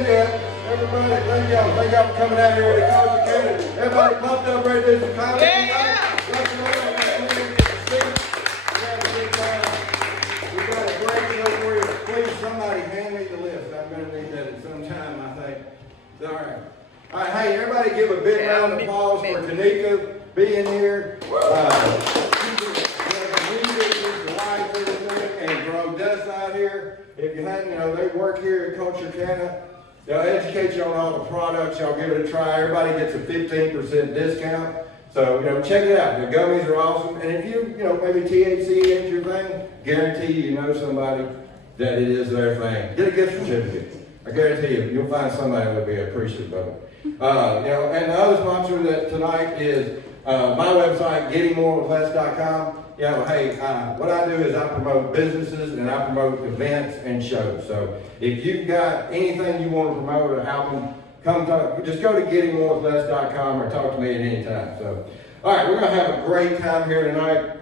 Yeah, everybody, thank y'all. Thank y'all for coming out here to Culture Canna. Everybody pumped up ready to do some comedy. We got a great show for you. Please, somebody hand me the list. I'm going to need that at some time, I think. All right. All right, hey, everybody give a big round of applause for Tanika being here. And for Odessa out here. If you hadn't, they work here at Culture Canna. They'll educate you on all the products. Y'all give it a try. Everybody gets a 15% discount. So, check it out. The gummies are awesome. And if you, maybe THC ain't your thing, guarantee you know somebody that it is their thing. Get a gift certificate. I guarantee you'll find somebody that will be appreciative of it. And the other sponsor that tonight is my website, gettingmorewithless.com. What I do is I promote businesses and I promote events and shows. So if you've got anything you want to promote or album, come talk. Just go to gettingmorewithless.com or talk to me at any time. So, all right, we're going to have a great time here tonight.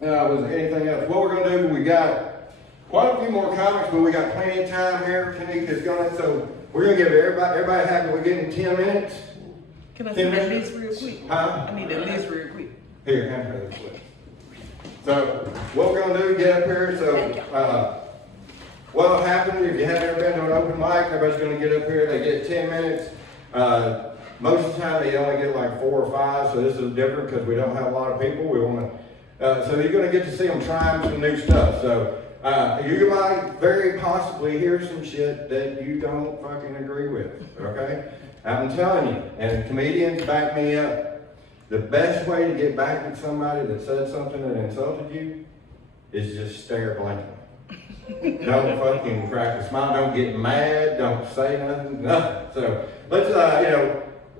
Was there anything else? What we're going to do, we got quite a few more comics, but we got plenty of time here. Tanika's going to, so we're going to give everybody happy. We're getting 10 minutes. Can I see that list real quick? Huh? I need that list real quick. Here, hand her this list. So, what we're going to do, get up here. So, what'll happen if you haven't ever been to an open mic, everybody's going to get up here. They get 10 minutes. Most of the time, they only get like 4 or 5. So, this is different because we don't have a lot of people. We want to, so you're going to get to see them trying some new stuff. So, you might very possibly hear some shit that you don't fucking agree with. Okay? I'm telling you, and comedians back me up. The best way to get back at somebody that said something that insulted you is just stare blankly. Don't fucking crack a smile. Don't get mad. Don't say nothing. So let's,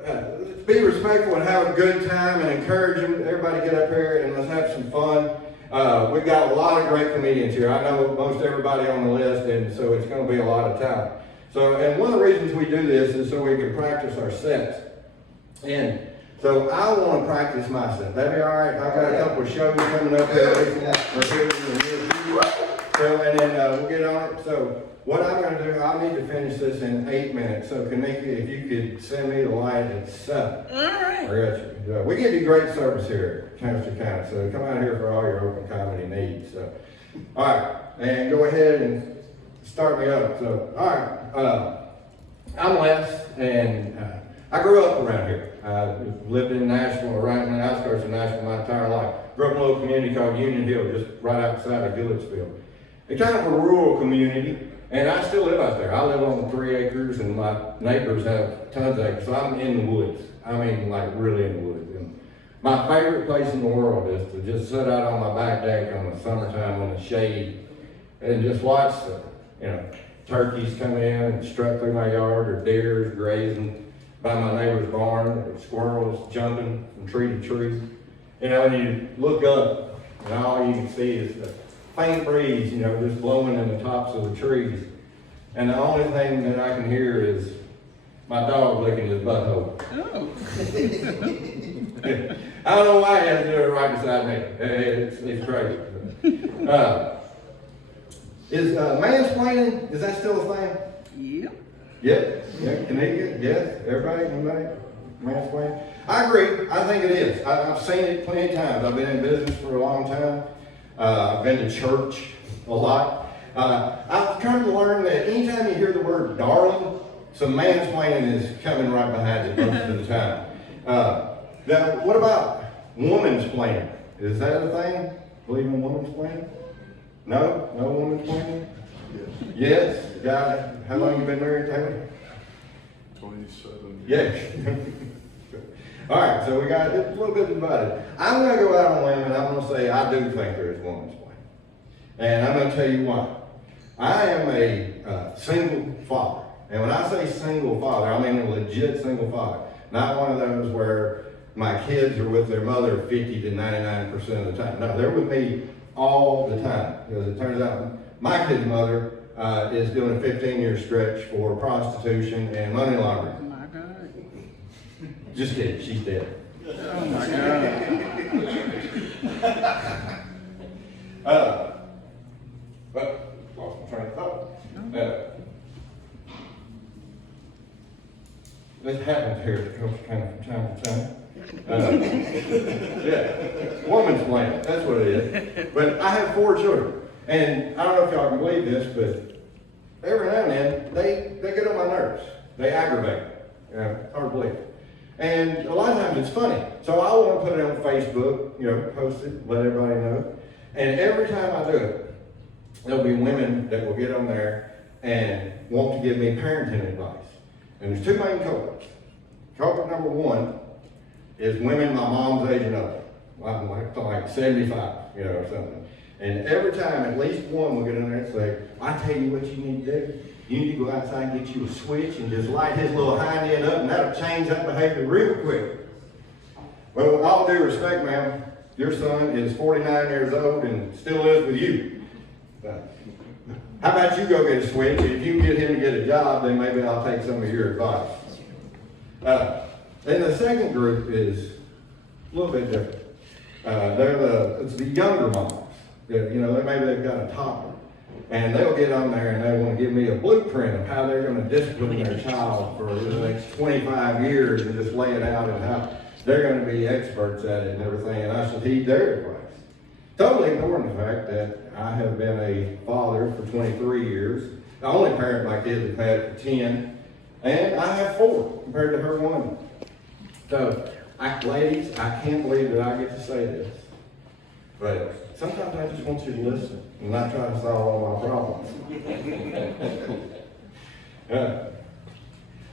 let's be respectful and have a good time and encourage them. Everybody get up here and let's have some fun. We've got a lot of great comedians here. I know most everybody on the list, and so it's going to be a lot of time. So, and one of the reasons we do this is so we can practice our sets. And so I want to practice my set. That'd be all right. I've got a couple of shows coming up here. So, and then we'll get on it. So what I'm going to do, I need to finish this in 8 minutes. So Kanika, if you could send me the light at 7. All right. I got you. We give you great service here at Culture Canna. So come out here for all your open comedy needs. So, all right. And go ahead and start me up. So, all right. I'm Les, and I grew up around here. I lived in Nashville, right in the outskirts of Nashville my entire life. Grew up in a little community called Union Hill, just right outside of Goodlettsville. It's kind of a rural community, and I still live out there. I live on 3 acres, and my neighbors have tons of acres, so I'm in the woods. I mean, like really in the woods. And my favorite place in the world is to just sit out on my back deck on the summertime in the shade and just watch the, turkeys come in and strut through my yard, or deers grazing by my neighbor's barn, or squirrels jumping from tree to tree. And you look up, and all you can see is the faint breeze, just blowing in the tops of the trees. And the only thing that I can hear is my dog licking his butthole. Oh. I don't know why he has to do it right beside me. It's crazy. Is mansplaining, is that still a thing? Yep. Yep. Yeah. Kanika? Yes. Everybody? Anybody? Mansplaining? I agree. I think it is. I've seen it plenty of times. I've been in business for a long time. I've been to church a lot. I've come to learn that anytime you hear the word darling, some mansplaining is coming right behind it most of the time. Now, what about woman's planning? Is that a thing? Believe in woman's planning? No? No woman's planning? Yes. Yes? How long you been married, Taylor? 27. Yes. All right, so we got a little bit divided. I'm going to go out on a limb and I'm going to say I do think there is woman's planning. And I'm going to tell you why. I am a single father. And when I say single father, I mean a legit single father. Not one of those where my kids are with their mother 50 to 99% of the time. No, they're with me all the time. Because it turns out my kid's mother is doing a 15-year stretch for prostitution and money laundering. Oh my God. Just kidding, she's dead. Oh my God. But lost my train of thought. This happens here at Coach Canna from time to time. Yeah, woman's plan, that's what it is. But I have 4 children, and I don't know if y'all can believe this, but every now and then, they get on my nerves. They aggravate me. Hard to believe. And a lot of times it's funny. So I want to put it on Facebook, post it, let everybody know. And every time I do it, there'll be women that will get on there and want to give me parenting advice. And there's 2 main culprits. Culprit number 1 is women my mom's age and up, like 75, or something. And every time, at least one will get in there and say, I tell you what you need to do. You need to go outside and get you a switch and just light his little hind end up, and that'll change that behavior real quick. Well, with all due respect, ma'am, your son is 49 years old and still lives with you. How about you go get a switch, and if you can get him to get a job, then maybe I'll take some of your advice. And the second group is a little bit different. It's the younger moms. Maybe they've got a toddler. And they'll get on there and they want to give me a blueprint of how they're going to discipline their child for the next 25 years and just lay it out and how they're going to be experts at it and everything. And I should heed their advice. Totally ignoring the fact that I have been a father for 23 years. The only parent my kids have had for 10. And I have 4 compared to her 1. So, ladies, I can't believe that I get to say this. But sometimes I just want you to listen and not try to solve all my problems.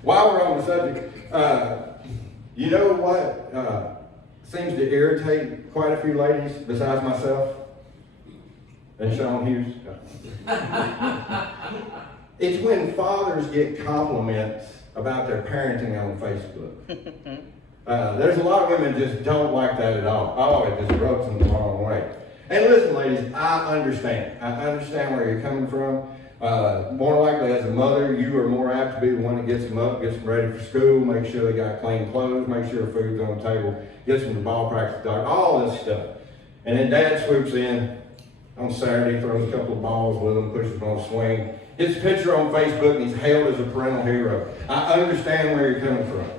While we're on the subject, you know what seems to irritate quite a few ladies besides myself and Sean Hughes? It's when fathers get compliments about their parenting on Facebook. There's a lot of women just don't like that at all. Oh, it just rubs them the wrong way. And listen, ladies, I understand. I understand where you're coming from. More likely as a mother, you are more apt to be the one that gets them up, gets them ready for school, make sure they got clean clothes, make sure food's on the table, gets them to ball practice, all this stuff. And then dad swoops in on Saturday, throws a couple of balls with them, pushes them on a swing, gets a picture on Facebook, and he's hailed as a parental hero. I understand where you're coming from.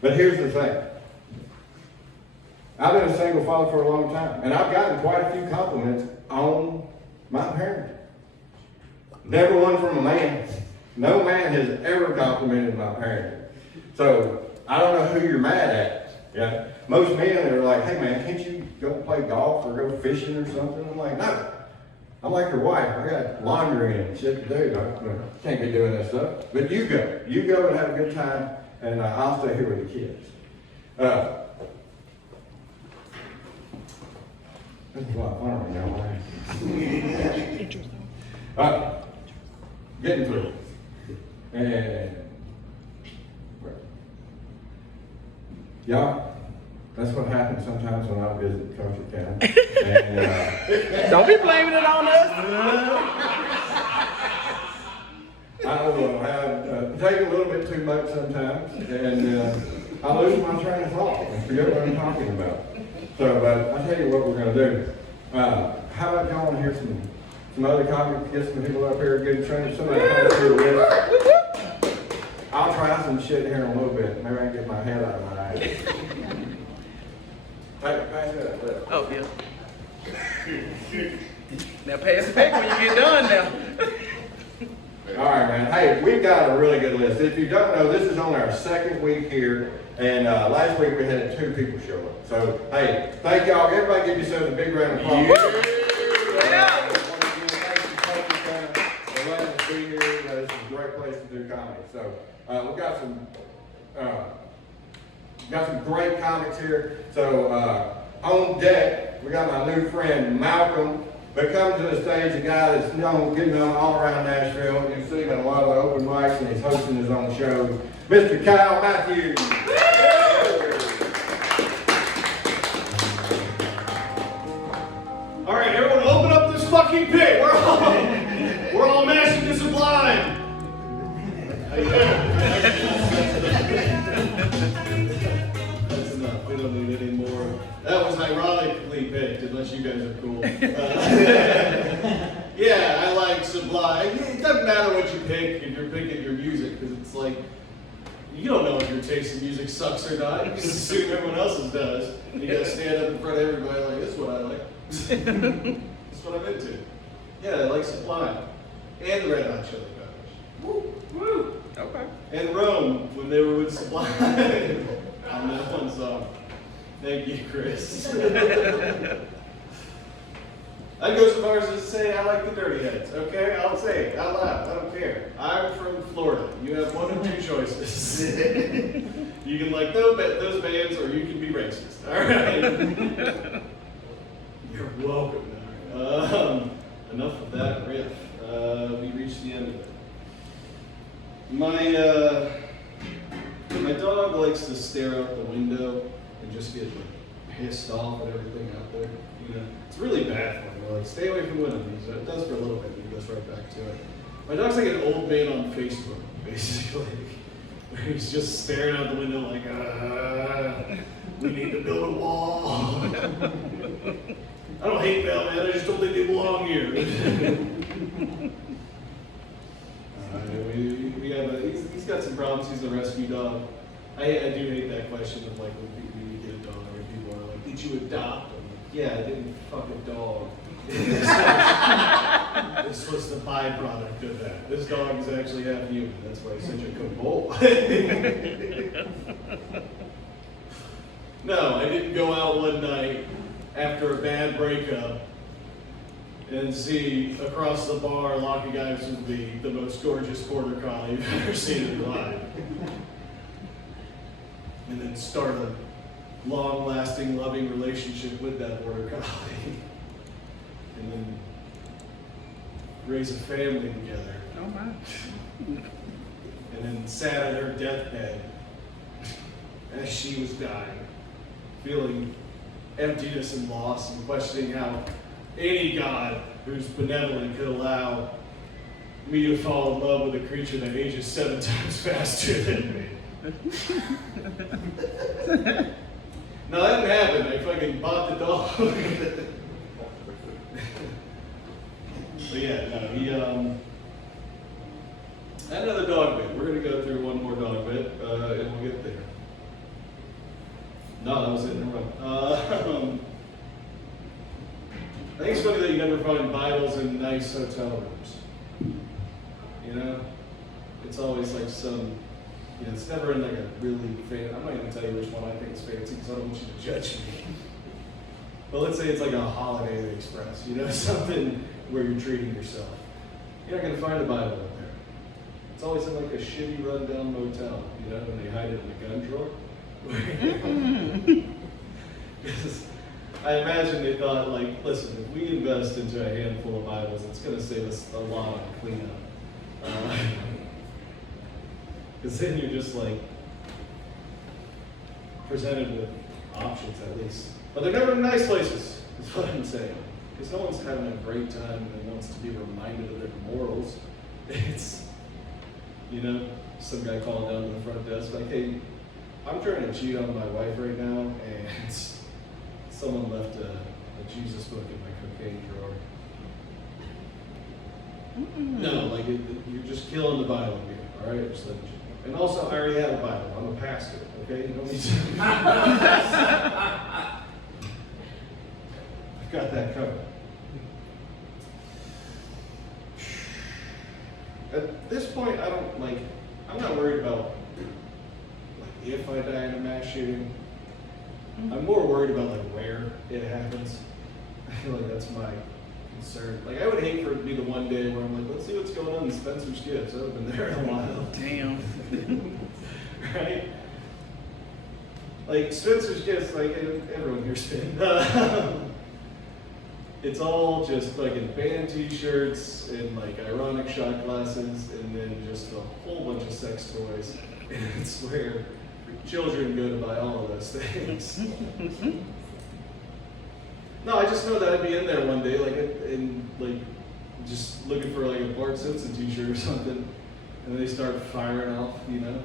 But here's the thing. I've been a single father for a long time, and I've gotten quite a few compliments on my parenting. Never one from a man. No man has ever complimented my parenting. So I don't know who you're mad at. Yeah. Most men are like, hey man, can't you go play golf or go fishing or something? I'm like, no. I'm like your wife. I got laundry and shit to do. I can't be doing that stuff. But you go. You go and have a good time, and I'll stay here with the kids. This is a lot of fun right now, right? Getting through. And yeah, that's what happens sometimes when I visit Coach Canna. And Don't be blaming it on us. I will have taken a little bit too much sometimes, and I lose my train of thought and forget what I'm talking about. So, but I'll tell you what we're going to do. How about y'all want to hear some other comics, get some people up here, get trained, somebody comes here with. I'll try some shit here in a little bit. Maybe I can get my head out of my eyes. Pass it up. Oh, yeah. Now pass it back when you get done now. All right, man. Hey, we've got a really good list. If you don't know, this is only our 2nd week here, and last week we had 2 people show up. So, hey, thank y'all. Everybody give yourselves a big round of applause. Yeah. We're glad to be here. This is a great place to do comedy. So, we've got some great comics here. So, on deck, we got my new friend Malcolm. But coming to the stage, a guy that's getting known all around Nashville. You see him in a lot of the open mics, and he's hosting his own show. Mr. Kyle Matthews. All right, everyone, open up this fucking pit. We're all massively sublime. How you doing? That's enough. We don't need any more. That was ironically picked, unless you guys are cool. Yeah, I like Sublime. It doesn't matter what you pick if you're picking your music, because it's like, You don't know if your taste in music sucks or not. You just assume everyone else's does. And you gotta stand up in front of everybody like, this is what I like. That's what I'm into. Yeah, I like Sublime. And the Red Hot Chili Peppers. Woo, woo. Okay. And Rome, when they were with Sublime. On that one song. Thank you, Chris. I'd go so far as to say I like the Dirty Heads, okay? I'll say it out loud, I don't care. I'm from Florida. You have one of two choices. You can like those bands or you can be racist, all right? You're welcome. Enough of that riff. We reached the end of it. My dog likes to stare out the window and just get like pissed off at everything out there. You know, it's really bad for him. We're like, stay away from windows. It does for a little bit, but he goes right back to it. My dog's like an old man on Facebook, basically. Where he's just staring out the window like, we need to build a wall. I don't hate them, man. I just don't think they belong here. We have he's got some problems. He's a rescue dog. I do hate that question of like when you get a dog or people are like, did you adopt? I'm like, yeah, I didn't fuck a dog. This was the byproduct of that. This dog is actually half human. That's why he's such a good bull. No, I didn't go out one night after a bad breakup and see across the bar Lockie Guys would be the most gorgeous border collie you've ever seen in your life. And then start a long-lasting, loving relationship with that border collie. And then raise a family together. Oh my. And then sat at her deathbed as she was dying, feeling emptiness and loss and questioning how any God who's benevolent could allow me to fall in love with a creature that ages 7 times faster than me. No, that didn't happen. I fucking bought the dog. But yeah, no, he another dog bit. We're gonna go through one more dog bit, and we'll get there. No, that was it in a row. I think it's funny that you never find Bibles in nice hotel rooms. You know? It's always like some, you know, it's never in like a really fancy, I'm not even tell you which one I think is fancy because I don't want you to judge me. But let's say it's like a Holiday Express, you know, something where you're treating yourself. You're not going to find a Bible in there. It's always in like a shitty rundown motel, you know, when they hide it in the gun drawer. Because I imagine they thought, like, listen, if we invest into a handful of Bibles, it's going to save us a lot on cleanup. Because then you're just like presented with options at least. But they're never in nice places, is what I'm saying. Because no one's having a great time and wants to be reminded of their morals. It's, you know, some guy calling down to the front desk like, hey, I'm trying to cheat on my wife right now, and someone left a Jesus book in my cocaine drawer. No, like you're just killing the Bible here, all right? Just let you. And also, I already have a Bible. I'm a pastor, okay? You don't need to. I've got that covered. At this point, I'm not worried about if I die in a mass shooting. I'm more worried about where it happens. I feel like that's my concern. I would hate for it to be the one day where I'm like, let's see what's going on in Spencer's Gifts. I haven't been there in a while. Damn. Right? Spencer's Gifts, everyone here's been. It's all just fucking band t-shirts and ironic shot glasses and then just a whole bunch of sex toys. And it's where children go to buy all of those things. No, I just know that I'd be in there one day, just looking for a Bart Simpson t-shirt or something, and they start firing off, you know.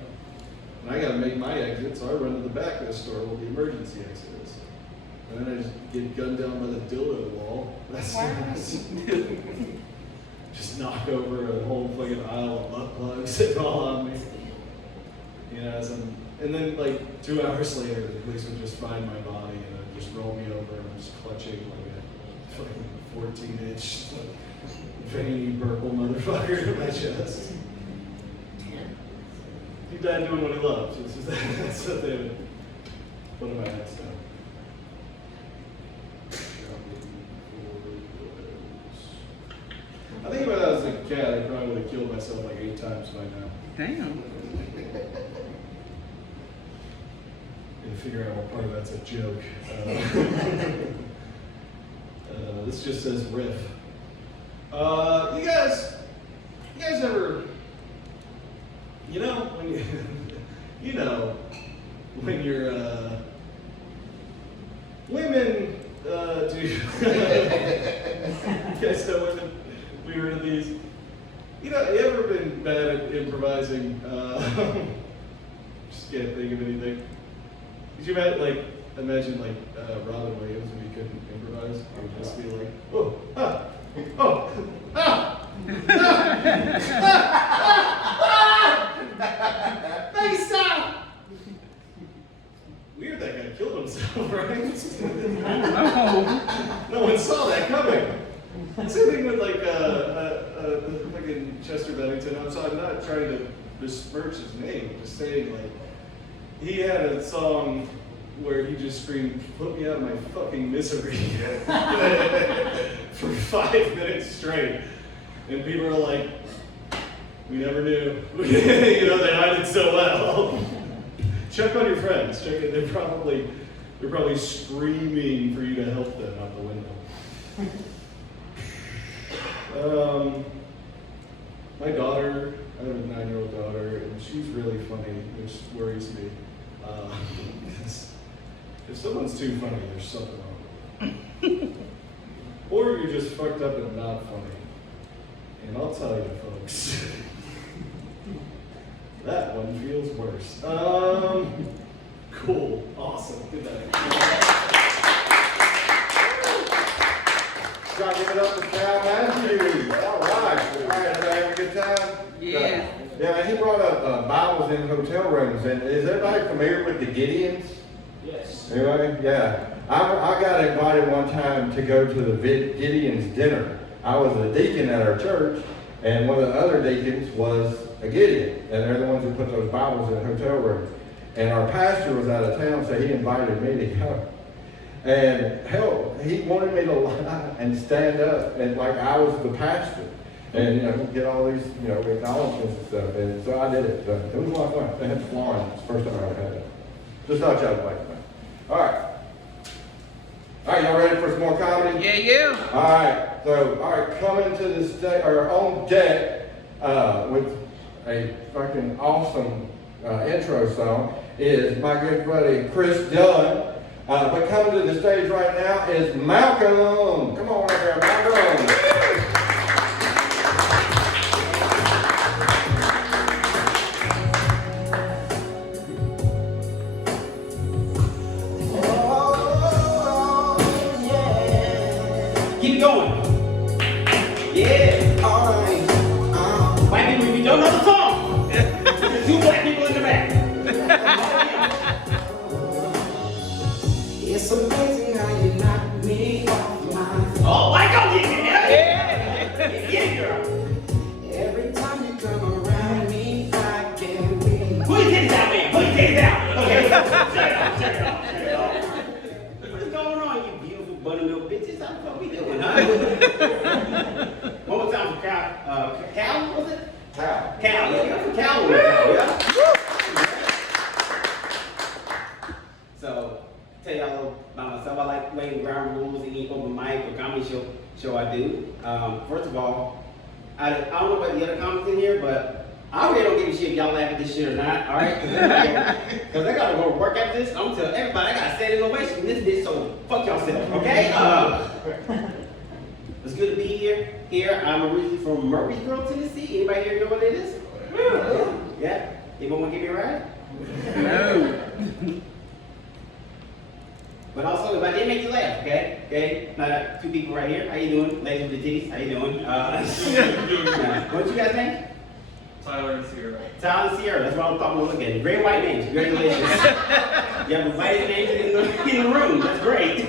And I gotta make my exit, so I run to the back of the store where the emergency exit is. And then I just get gunned down by the dildo wall. That's just knock over a whole fucking aisle of butt plugs that fall on me. You know, and then like 2 hours later, the police would just find my body and they'd just roll me over and I'm just clutching like a fucking 14-inch like, veiny purple motherfucker in my chest. He died doing what he loves. That's what they would put in my headstone. I think when I was a cat, I probably would have killed myself like 8 times by now. Damn. And figure out what part of that's a joke. This just says riff. You guys ever, you know, when you, you know, when you're, women, do, you guys know women, we were into these, you know, you ever been bad at improvising, just can't think of anything. Did you imagine Robin Williams when he couldn't improvise? He would just be like, oh, ah, oh, ah, hey, stop! Weird that guy killed himself, right? No one saw that coming. Same thing with fucking Chester Bennington. I'm not trying to besmirch his name, I'm just saying he had a song where he just screamed, "Put me out of my fucking misery," for 5 minutes straight. And people are like, we never knew. You know, they hide it so well. Check on your friends. Check it. They're probably screaming for you to help them out the window. My daughter, I have a 9-year-old daughter, and she's really funny, which worries me. If someone's too funny, there's something wrong with them. Or you're just fucked up and not funny. And I'll tell you, folks, that one feels worse. Cool. Awesome. Good night. Try to give it up for Cal Matthews. All right, everybody have a good time? Yeah. Yeah, he brought up Bibles in hotel rooms, and is everybody familiar with the Gideons? Yes. Anybody? Yeah. I got invited one time to go to the Gideons dinner. I was a deacon at our church, and one of the other deacons was a Gideon, and they're the ones who put those Bibles in hotel rooms. And our pastor was out of town, so he invited me to go. And hell, he wanted me to lie and stand up, and like I was the pastor, and get all these acknowledgments and stuff. And so I did it. So it was a lot of fun. They had Florence. It's the first time I ever had it. Just thought y'all would like it. All right. All right, y'all ready for some more comedy? Yeah, yeah. All right, coming to the stage, or on deck, with a fucking awesome intro song is my good buddy Chris Dunn. But coming to the stage right now is Malcolm. Come on up here, Malcolm. Keep it going. Yeah. All right. White people, if you don't know the song, there's 2 black people in the back. It's amazing how you knock me off my feet. Oh, white girl, get it. Yeah, girl. Every time you come around me, I can't breathe. Put your titties out, man. Put your titties out. Okay. Check it out. What is going on, you beautiful buttermilk bitches? How the fuck we doing, huh? One more time for Cal. Cal, was it? Cal. Cal. Yeah, you're from Cal. Yeah. So, tell y'all about myself. I like playing ground rules, any open mic or comedy show I do. First of all, I don't know about the other comics in here, but I really don't give a shit if y'all laugh at this shit or not, alright? Because I gotta go work after this. I'm gonna tell everybody I got a standing ovation in this bitch, so fuck yourself, okay? It's good to be here. I'm originally from Murfreesboro, Tennessee. Anybody here know what it is? Yeah? Anyone want to give me a ride? No. But also, if I did make you laugh, okay? Now, 2 people right here. How you doing? Ladies with the titties, how you doing? What's you guys' name? Tyler and Sierra. Tyler and Sierra, that's what I thought we were looking at. Great white names, congratulations. You have the whitest names in the room, that's great.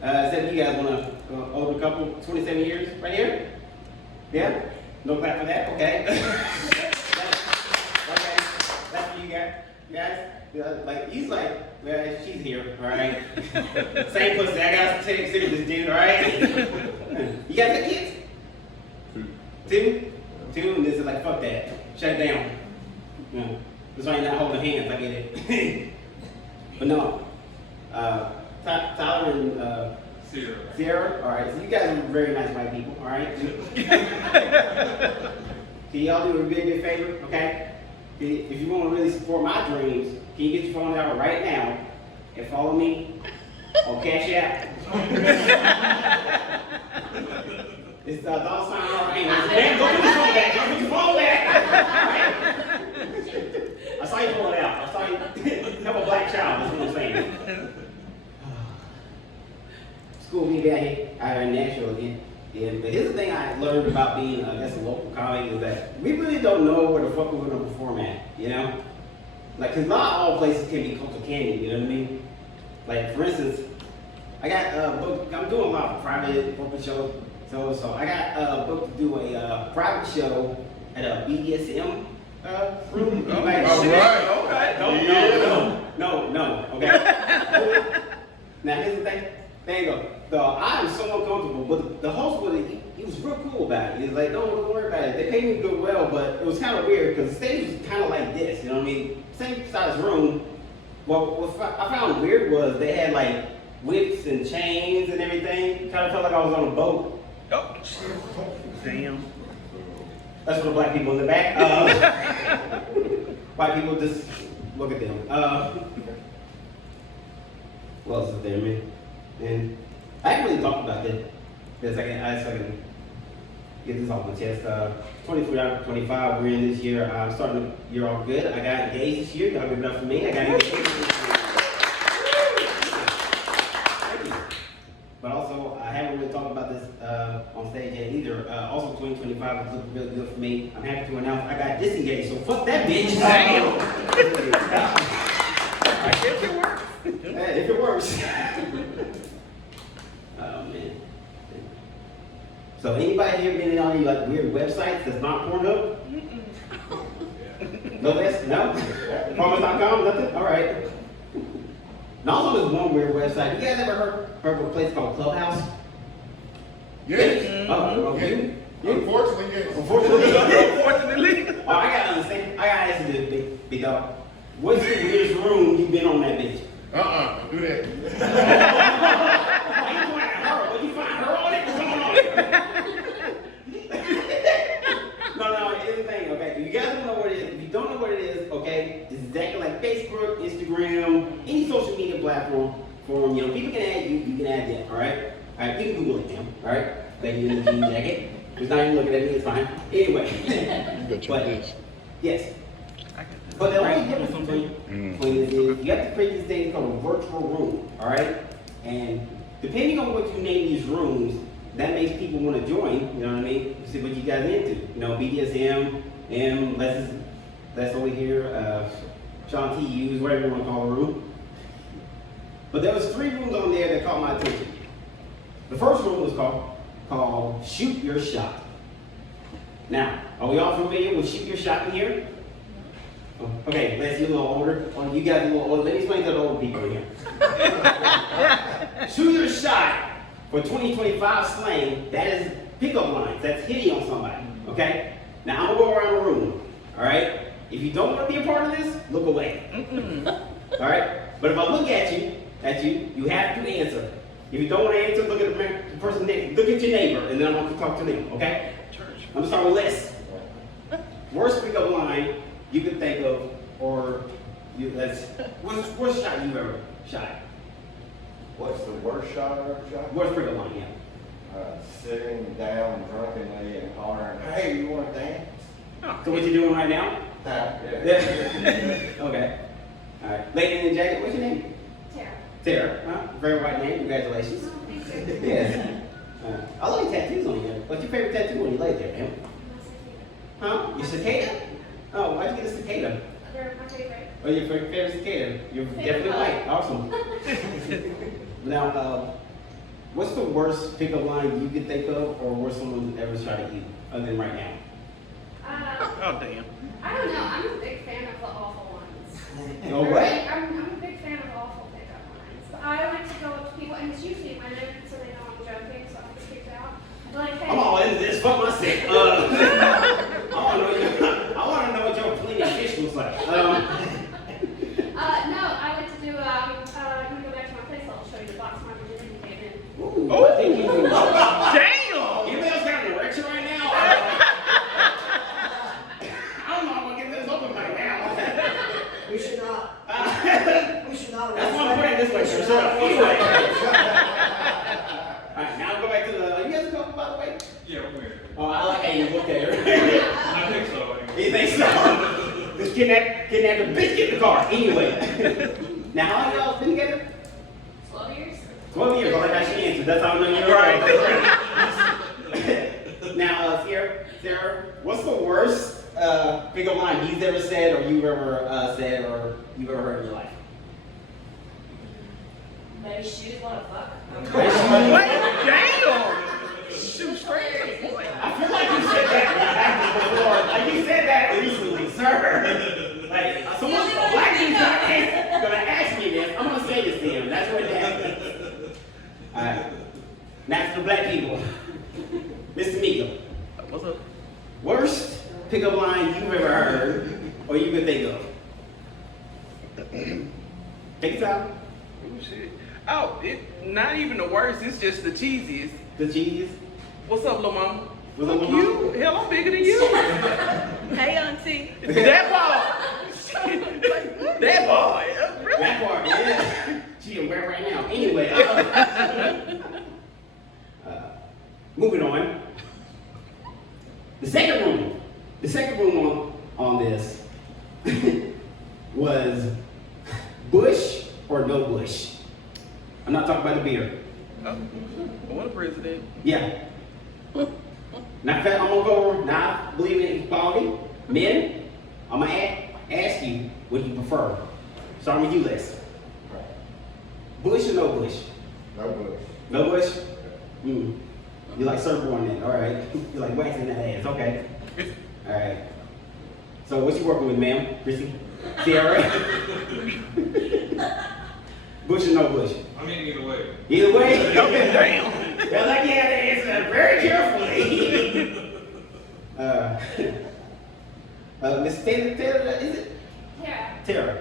Except you guys want to older couple, 27 years, right here? Yeah? No clap for that? Okay. Okay, that's what you got, guys? Like, he's like, well, she's here, all right? Same pussy, I got to take this dude, all right? You guys got kids? Two? Two, and this is like, fuck that. Shut it down. No. That's why you're not holding hands, I get it. But no. Tyler and Sierra, all right. So you guys are very nice white people, all right? Can y'all do a big, big favor, okay? If you want to really support my dreams, can you get your phone out right now and follow me on Cash App? It's $sign right. Man, go put your phone back. Go put your phone back. I saw you pull it out. I saw you have a black child. That's what I'm saying. School me out here in Nashville again. Yeah, but here's the thing I learned about being, I guess, a local comic is that we really don't know where the fuck we're going to perform at, you know? Like, because not all places can be culture candy, you know what I mean? Like, for instance, I got booked, I'm doing a lot of private corporate shows, so I got booked to do a private show at a BDSM room. All right. Okay. No, okay? Now, here's the thing. There you go. So I am so uncomfortable, but the host he was real cool about it. He was like, no, don't worry about it. They paid me good well, but it was kind of weird because the stage was kind of like this, you know what I mean? Same size room. Well, what I found weird was they had like whips and chains and everything. Kind of felt like I was on a boat. Oh, damn. That's for the black people in the back. White people, just look at them. What else is there, man? And I haven't really talked about that. Because I can get this off my chest. 24 out of 25, we're in this year. I'm starting the year off good. I got engaged this year. Y'all give it up for me. I got engaged. But also, I haven't really talked about this on stage yet either. Also, 2025 is looking really good for me. I'm happy to announce I got disengaged, so fuck that bitch. Damn. I guess it works. Hey, if it works. Oh, man. So anybody here been on any like weird websites that's not Pornhub? No, no? Pornhub.com, nothing? All right. And also there's one weird website. You guys ever heard of a place called Clubhouse? Yes. Oh, you? Unfortunately, yes. Unfortunately. Oh, I gotta understand. I gotta answer this, big dog. What's the weirdest room you been on that bitch? Don't do that. Why you pointing at her? What you find her on it? What's going on? No, here's the thing, okay? If you guys don't know what it is, if you don't know what it is, okay, it's exactly like Facebook, Instagram, any social media platform, you know, people can add you, you can add them, alright? Alright, you can Google it now, alright? Lady in the jean jacket. He's not even looking at me, it's fine. Anyway. But, yes. But the only difference between this is you have to create this thing called a virtual room, all right? And depending on what you name these rooms, that makes people want to join, you know what I mean? See what you guys are into. You know, BDSM, Les over here, Sean T. Hughes, whatever you want to call a room. But there was 3 rooms on there that caught my attention. The first room was called Shoot Your Shot. Now, are we all familiar with Shoot Your Shot in here? Okay, let's get a little older. You guys a little older. Let me explain to the older people here. Shoot Your Shot for 2025 slang, that is pickup lines. That's hitting on somebody. Okay? Now I'm gonna go around the room. Alright? If you don't want to be a part of this, look away. Alright? But if I look at you, you have to answer. If you don't want to answer, look at the person next. Look at your neighbor, and then I'm going to talk to them. Okay? I'm gonna start with Les. Worst pickup line you could think of, or worst shot you've ever shot? What's the worst shot I ever shot? Worst pickup line, yeah. Sitting down drunkenly and hollering, hey, you want to dance? So what you doing right now? Yeah. Okay. All right. Lady in the jacket, what's your name? Tara. Tara. Huh? Very white name. Congratulations. Oh, thank you. Yes. I like tattoos on you. What's your favorite tattoo when you lay there, man? Huh? Your cicada? Oh, why'd you get a cicada? They're my favorite. Oh, your favorite cicada. You're definitely white. Awesome. Now, what's the worst pickup line you can think of, or worst someone ever tried to eat, other than right now? Oh, damn. I don't know. I'm a big fan of the awful ones. No way. I'm a big fan of awful pickup lines. But I like to go up to people, and it's usually women, so they know I'm joking, so I don't get kicked out. Like, hey, I'm all into this. Fuck my sick. I want to know what your plenty of fish looks like. no, I like to do, you can go back to my place, I'll show you the box my virginity came in. Ooh, I think you can. Damn! Email's got an erection right now. I don't know if I'm gonna get this open right now. We should not. We should not. That's why I'm putting it this way, sir. Shut up. Anyway. Alright, now go back to the. You guys go, by the way? Yeah, I'm weird. Oh, I like Ames. Okay. I think so. You think so? Just kidnap the bitch, get in the car. Anyway. Now, how long y'all been together? 12 years? 12 years. I like how she answered. That's how I know you're right. Now, Sarah, what's the worst pickup line he's ever said, or you've ever said, or you've ever heard in your life? Baby shoes, wanna fuck? Wait, damn! Shoot straight to the point. I feel like you said that before. Like you said that recently, sir. Like someone's black dude's gonna ask me this. I'm gonna say this to him. That's what it happens. Alright. Now to the black people. Mr. Miko. What's up? Worst pickup line you've ever heard or you could think of. Take your time. Oh, shit. Oh, it not even the worst. It's just the cheesiest. The cheese. What's up, little mama? What's up, Fuck little you. Hell, I'm bigger than you. Hey, auntie. That part. That part. Really? That part, yeah. She can wear right now. Anyway. Moving on. The second room on this was Bush or no Bush. I'm not talking about the beer. Oh, what a president. Yeah. Now, I'm gonna go over. Now, I believe in equality. Men, I'm gonna ask you what you prefer. Starting with you, Les. Bush or no Bush? No bush. No Bush? Mm. You like surfboarding then, all right. You like waxing that ass, okay. All right. So what you working with, ma'am? Chrissy? Sierra? Bush or no Bush? I mean, either way. Either way? Okay, damn. Well, like you had to answer that very carefully. Miss Taylor, is it? Yeah. Tara.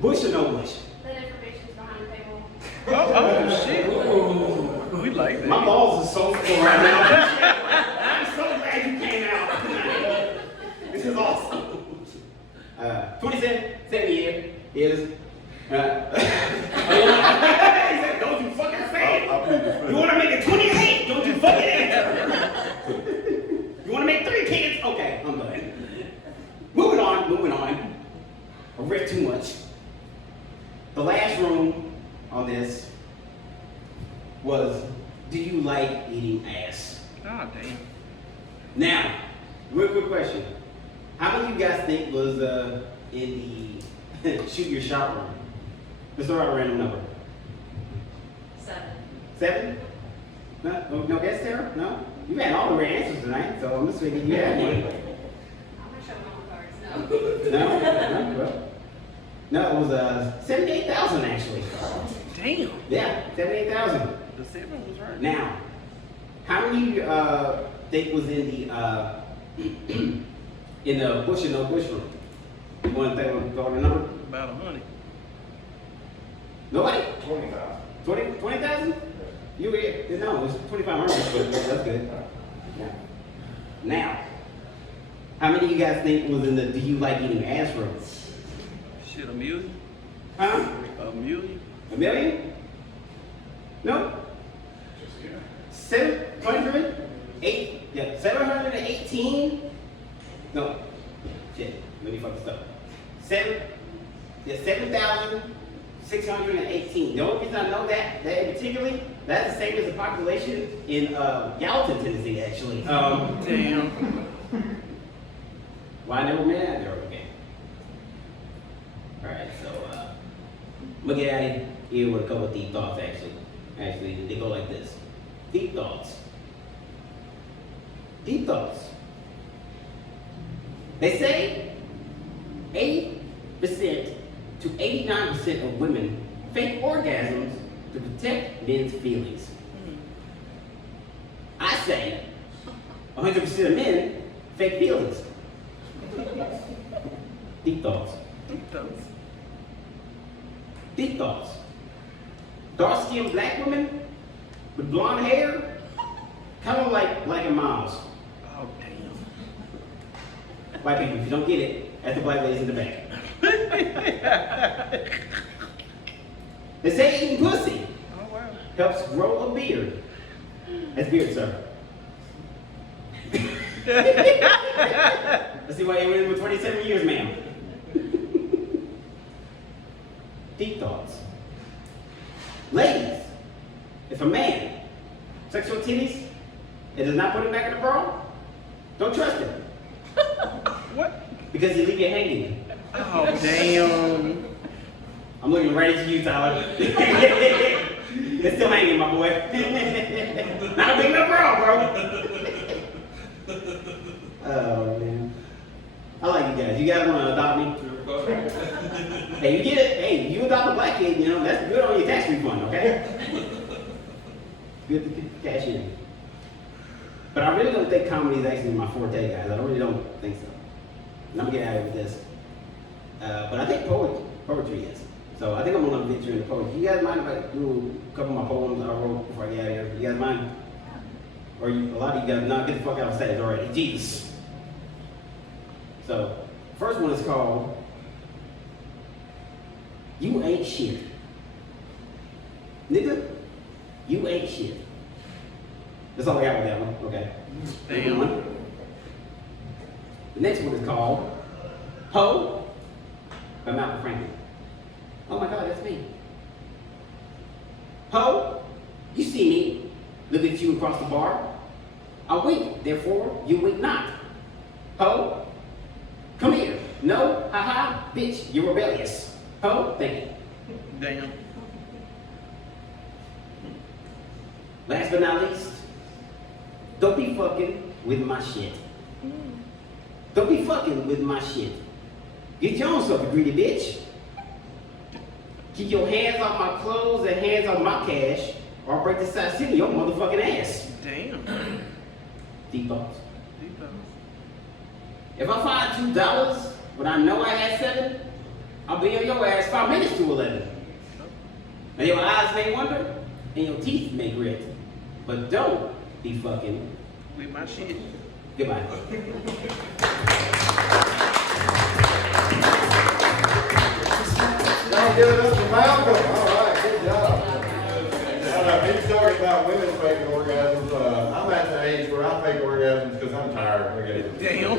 Bush or no Bush? That information's behind the table. Oh, shit. We like that. My balls are so full right now. I'm so glad you came out. This is awesome. 27 year is. He said, don't you fucking say it. You want to make it 28? Don't you fucking answer. You want to make 3 kids? Okay, I'm done. Moving on. I read too much. The last room on this was, do you like eating ass? Oh, damn. Now, real quick question. How many of you guys think was in the shoot your shot room? Let's throw out a random number. 7. 7? No guess, Sarah? No? You had all the right answers tonight, so I'm just thinking you had one. I'm not showing all my cards, no. No, it was 78,000 actually. Damn. Yeah, 78,000. The 7 was right. Now, how many of you think was in the Bush and no Bush room? You want to throw the number? About 100. Nobody? 20,000. 20,000? You were here? No, it was 2,500, but that's good. Yeah. Now, how many of you guys think was in the do you like eating ass room? Shit, a million? Huh? A million? A million? No? 718? No. Shit, let me fuck this up. 7,618. The only reason I know that particularly, that's the same as the population in Gallatin, Tennessee, actually. Damn. Why I never met that girl? Okay. Alright, so I'm gonna get out of here with a couple of deep thoughts actually. Actually, they go like this. Deep thoughts. Deep thoughts. They say 80% to 89% of women fake orgasms to protect men's feelings. I say 100% of men fake feelings. Deep thoughts. Deep thoughts. Deep thoughts. Dark-skinned black women with blonde hair, kind of like a mouse. Oh, damn. White people, if you don't get it, that's the black ladies in the back. They say eating pussy Oh, wow. helps grow a beard. That's beard, sir. Let's see why you went with 27 years, ma'am. Deep thoughts. Ladies, if a man sucks your titties and does not put it back in the bra, don't trust him. What? Because he leave you hanging. Oh, damn. I'm looking right at you, Tyler. It's still hanging, my boy. Not a big enough bra, bro. Oh, man. I like you guys. You guys want to adopt me? Hey, you get it. Hey, you adopt a black kid, you know, that's good on your tax refund, okay? Good to cash in. But I really don't think comedy is actually my forte, guys. I really don't think so. And I'm gonna get out of it with this. But I think poetry is. So I think I'm gonna venture into poetry. You guys mind if I do a couple of my poems I wrote before I get out of here? You guys mind? Or a lot of you guys, not get the fuck out of stage already. Jesus. So, first one is called You Ain't Shit. Nigga, you ain't shit. That's all I got with that one, okay? Damn. One. The next one is called Ho by Malcolm Franklin. Oh my God, that's me. Ho, you see me, look at you across the bar. I wink, therefore you wink not. Ho, come here. No, haha, bitch, you're rebellious. Ho, thank you. Damn. Last but not least, don't be fucking with my shit. Don't be fucking with my shit. Get your own stuff, you greedy bitch. Keep your hands off my clothes and hands off my cash, or I'll break the side city your motherfucking ass. Damn. Deep thoughts. Deep thoughts. If I find $2 when I know I had 7, I'll be on your ass 5 minutes to 11. And your eyes may wonder, and your teeth may grit, but don't be fucking With my shit. Goodbye. Y'all give it up to Malcolm. All right, good job. He's talking about women faking orgasms. I'm at the age where I fake orgasms because I'm tired. Damn.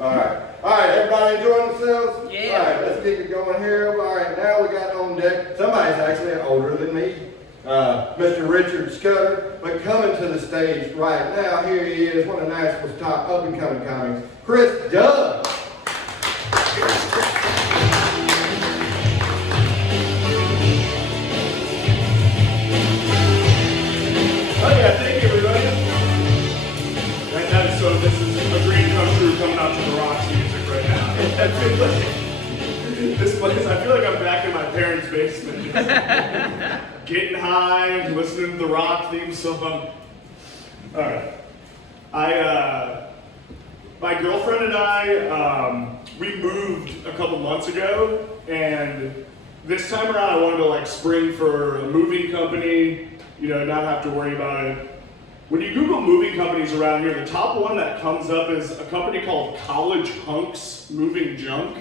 All right, everybody enjoying themselves? Yeah. All right, let's keep it going here. All right, now we got on deck. Somebody's actually older than me, Mr. Richard Scudder. But coming to the stage right now, here he is, one of Nashville's top up-and-coming comics, Chris Doug. Oh yeah, thank you everybody. That is so, this is a dream come true coming out to the Rock's music right now. This place, I feel like I'm back in my parents' basement. Getting high, listening to the Rock theme song. Alright. My girlfriend and I, we moved a couple months ago, and this time around I wanted to like spring for a moving company, you know, not have to worry about it. When you Google moving companies around here, the top one that comes up is a company called College Hunks Moving Junk.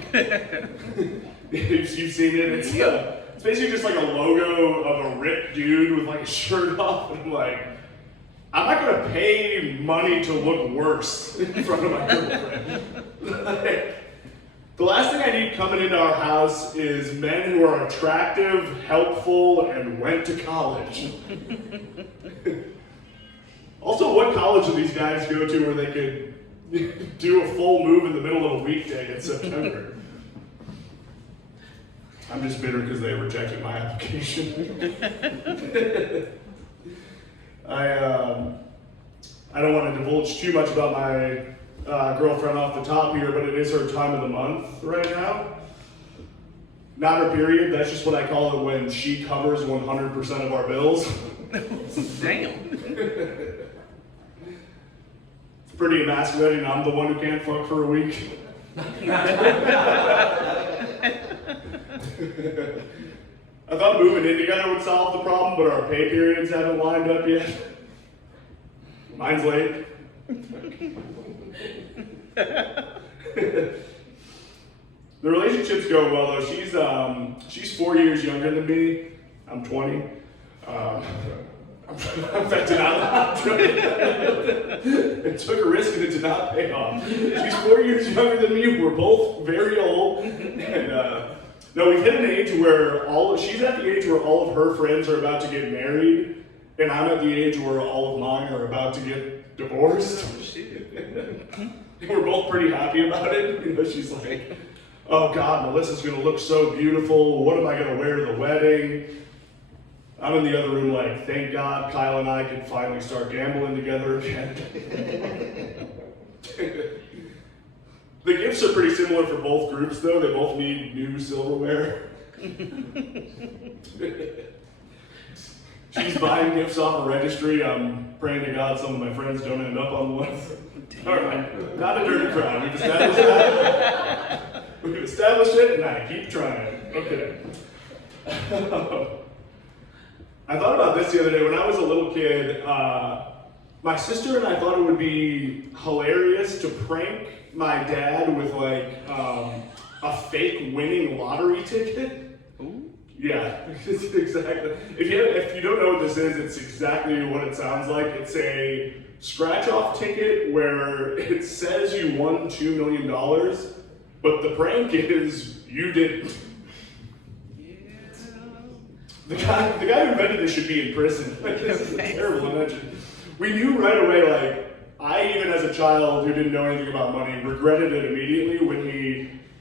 If you've seen it, it's basically just like a logo of a ripped dude with like a shirt off, and I'm like, I'm not gonna pay money to look worse in front of my girlfriend. Like, the last thing I need coming into our house is men who are attractive, helpful, and went to college. Also, what college do these guys go to where they could do a full move in the middle of a weekday in September. I'm just bitter because they rejected my application. I don't want to divulge too much about my girlfriend off the top here, but it is her time of the month right now. Not her period, that's just what I call it when she covers 100% of our bills. Damn. It's pretty emasculating, I'm the one who can't fuck for a week. I thought moving in together would solve the problem, but our pay periods haven't lined up yet. Mine's late. The relationships go well though. She's 4 years younger than me. I'm 20. It took a risk and it did not pay off. She's 4 years younger than me. We're both very old. And no, we've hit an age where she's at the age where all of her friends are about to get married, and I'm at the age where all of mine are about to get divorced. Oh, shit. We're both pretty happy about it. You know, she's like, oh God, Melissa's gonna look so beautiful. What am I gonna wear to the wedding? I'm in the other room like, thank God Kyle and I can finally start gambling together again. The gifts are pretty similar for both groups though. They both need new silverware. She's buying gifts off a registry. I'm praying to God some of my friends don't end up on one. All right, not a dirty crime. We've established that. We've established it, and I keep trying. Okay. I thought about this the other day. When I was a little kid, my sister and I thought it would be hilarious to prank my dad with like a fake winning lottery ticket. Ooh. Yeah, exactly. If you don't know what this is, it's exactly what it sounds like. It's a scratch-off ticket where it says you won $2 million, but the prank is you didn't. The guy who invented this should be in prison. Like, this is a terrible invention. We knew right away, like, I even as a child who didn't know anything about money, regretted it immediately when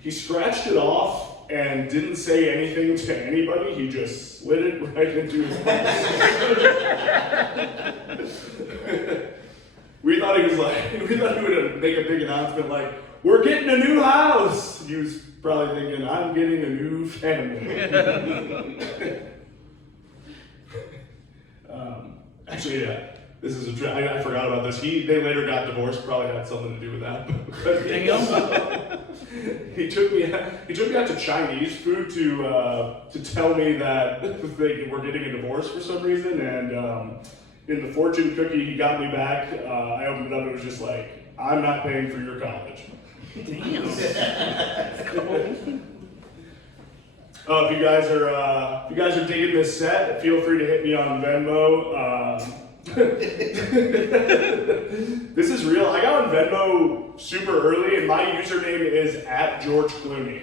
he scratched it off and didn't say anything to anybody. He just slid it right into his pocket. We thought he would make a big announcement like, we're getting a new house. He was probably thinking, I'm getting a new family. Actually, yeah, this is I forgot about this. They later got divorced. Probably had something to do with that. He took me out to Chinese food to tell me that they were getting a divorce for some reason. And in the fortune cookie he got me back, I opened it up. It was just like, I'm not paying for your college. Damn. If you guys are digging this set, feel free to hit me on Venmo. This is real. I got on Venmo super early, and my username is @GeorgeClooney.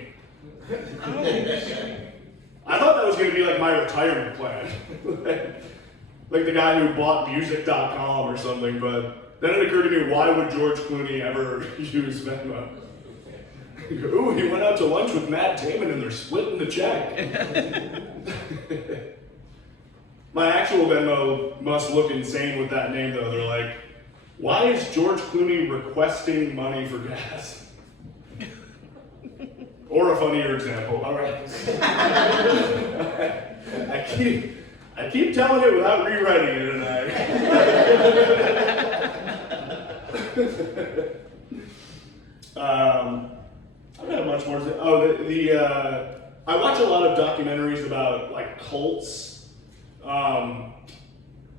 I thought that was going to be like my retirement plan, like the guy who bought Music.com or something. But then it occurred to me, why would George Clooney ever use Venmo? Ooh, he went out to lunch with Matt Damon and they're splitting the check. My actual Venmo must look insane with that name though. They're like, why is George Clooney requesting money for gas? Or a funnier example, all right. I keep telling it without rewriting it, and I don't have much more to say. Oh, I watch a lot of documentaries about like cults.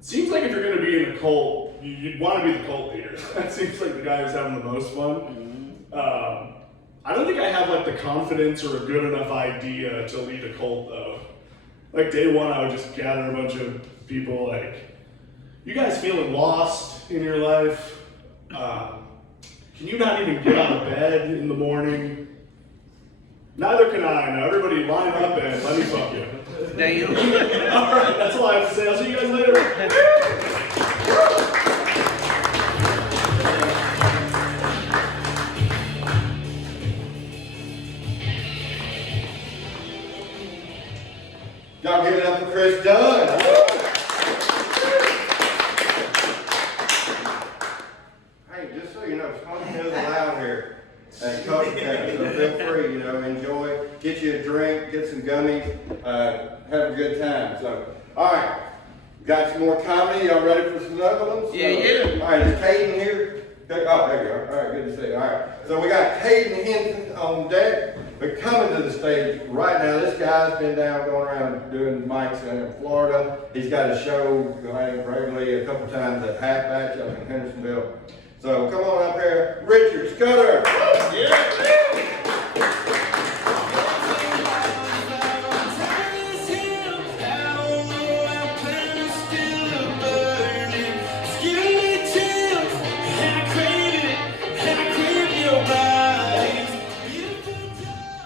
Seems like if you're going to be in a cult, you'd want to be the cult leader. That seems like the guy who's having the most fun. I don't think I have like the confidence or a good enough idea to lead a cult though. Like day one, I would just gather a bunch of people like, you guys feeling lost in your life? Can you not even get out of bed in the morning? Neither can I. Now everybody line up and let me fuck you. Damn. All right, that's all I have to say. I'll see you guys later. Y'all give it up for Chris Dunn. Hey, just so you know, smoking is allowed here at Culture Canna, so feel free, enjoy, get you a drink, get some gummies, have a good time. So, all right, got some more comedy. Y'all ready for some other ones? Yeah. All right, is Caden here? Oh, there you are. All right, good to see you. All right, so we got Caden Hinton on deck. But coming to the stage right now, this guy's been down going around doing mics in Florida. He's got a show going regularly a couple times at Halfbatch up in Hendersonville. So come on up here, Richard Scudder.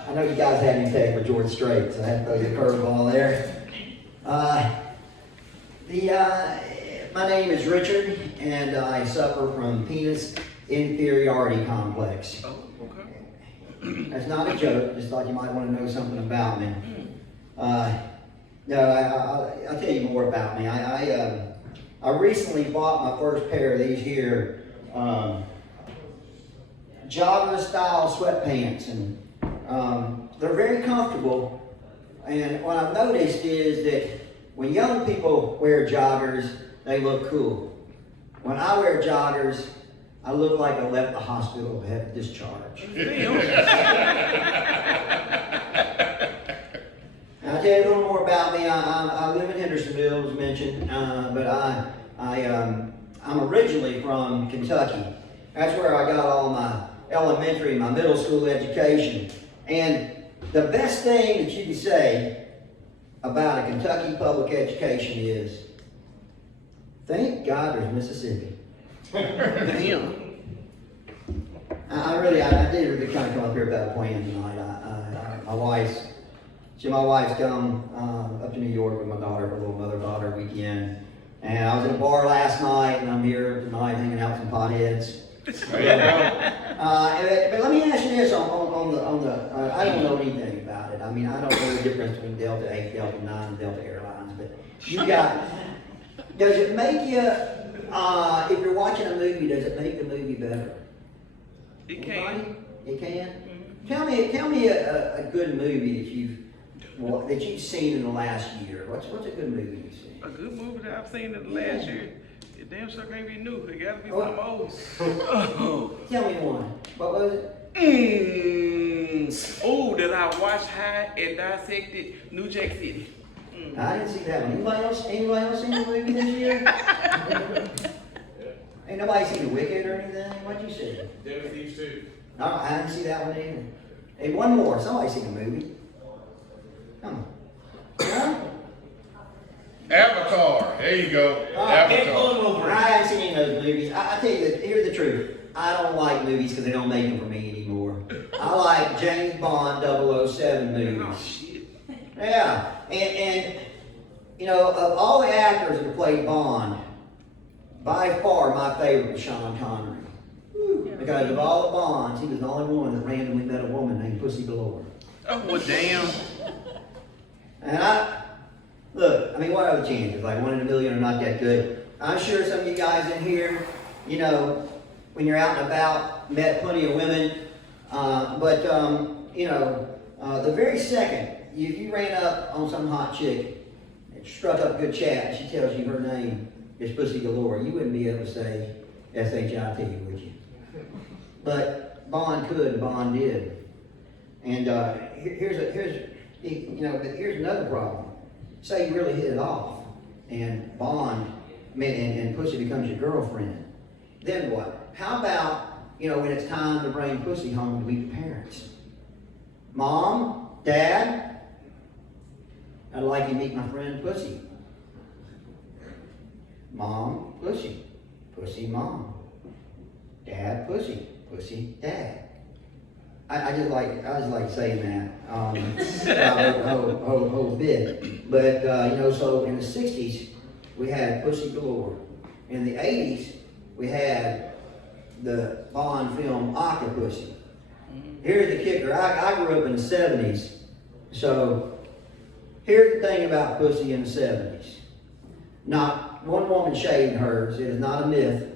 I know you guys had me tagged with George Strait, so I had to throw you a curveball there. My name is Richard, and I suffer from penis inferiority complex. Oh, okay. That's not a joke, just thought you might want to know something about me. I'll tell you more about me. I recently bought my first pair of these here jogger style sweatpants, and they're very comfortable. And what I've noticed is that when young people wear joggers, they look cool. When I wear joggers, I look like I left the hospital to have discharge. I'll tell you a little more about me. I live in Hendersonville, as mentioned, but I'm originally from Kentucky. That's where I got all my elementary, my middle school education. And the best thing that you can say about a Kentucky public education is, thank God there's Mississippi. Damn. I did really kind of come up here about a plan tonight. My wife's come up to New York with my daughter for a little mother-daughter weekend. And I was at a bar last night, and I'm here tonight hanging out with some potheads. But let me ask you this on the I don't know anything about it. I mean, I don't know the difference between Delta 8, Delta 9, and Delta Airlines, but does it make you, if you're watching a movie, does it make the movie better? It can. It can? Tell me a good movie that you've seen in the last year. What's a good movie you've seen? A good movie that I've seen in the last year. It damn sure can't be new. It gotta be something old. Tell me one. What was it? Oh, that I watched High and Dissected New Jack City. I didn't see that one. Anybody else seen the movie this year? Ain't nobody seen The Wicked or anything? What'd you see? Devil Thieves 2. No, I didn't see that one either. Hey, one more. Somebody seen the movie. Come on. Huh? Avatar. There you go. Avatar. I haven't seen any of those movies. I tell you, here's the truth. I don't like movies because they don't make them for me anymore. I like James Bond 007 movies. Oh, shit. Yeah, and of all the actors that have played Bond, by far my favorite was Sean Connery. Because of all the Bonds, he was the only one that randomly met a woman named Pussy Galore. Oh, well, damn. And what are the chances? Like 1 in a million are not that good. I'm sure some of you guys in here, when you're out and about, met plenty of women. The very second you ran up on some hot chick and struck up a good chat, and she tells you her name is Pussy Galore, you wouldn't be able to say S-H-I-T, would you? But Bond could, and Bond did. And here's another problem. Say you really hit it off, and and Pussy becomes your girlfriend. Then what? How about, when it's time to bring Pussy home to meet the parents? Mom, Dad, I'd like you to meet my friend Pussy. Mom, Pussy. Pussy, Mom. Dad, Pussy. Pussy, Dad. I just like saying that whole bit. But so in the 60s we had Pussy Galore. In the 80s we had the Bond film Octopussy. Here's the kicker. I grew up in the 70s, so Here's the thing about pussy in the 70s. Not one woman shaving hers. It is not a myth.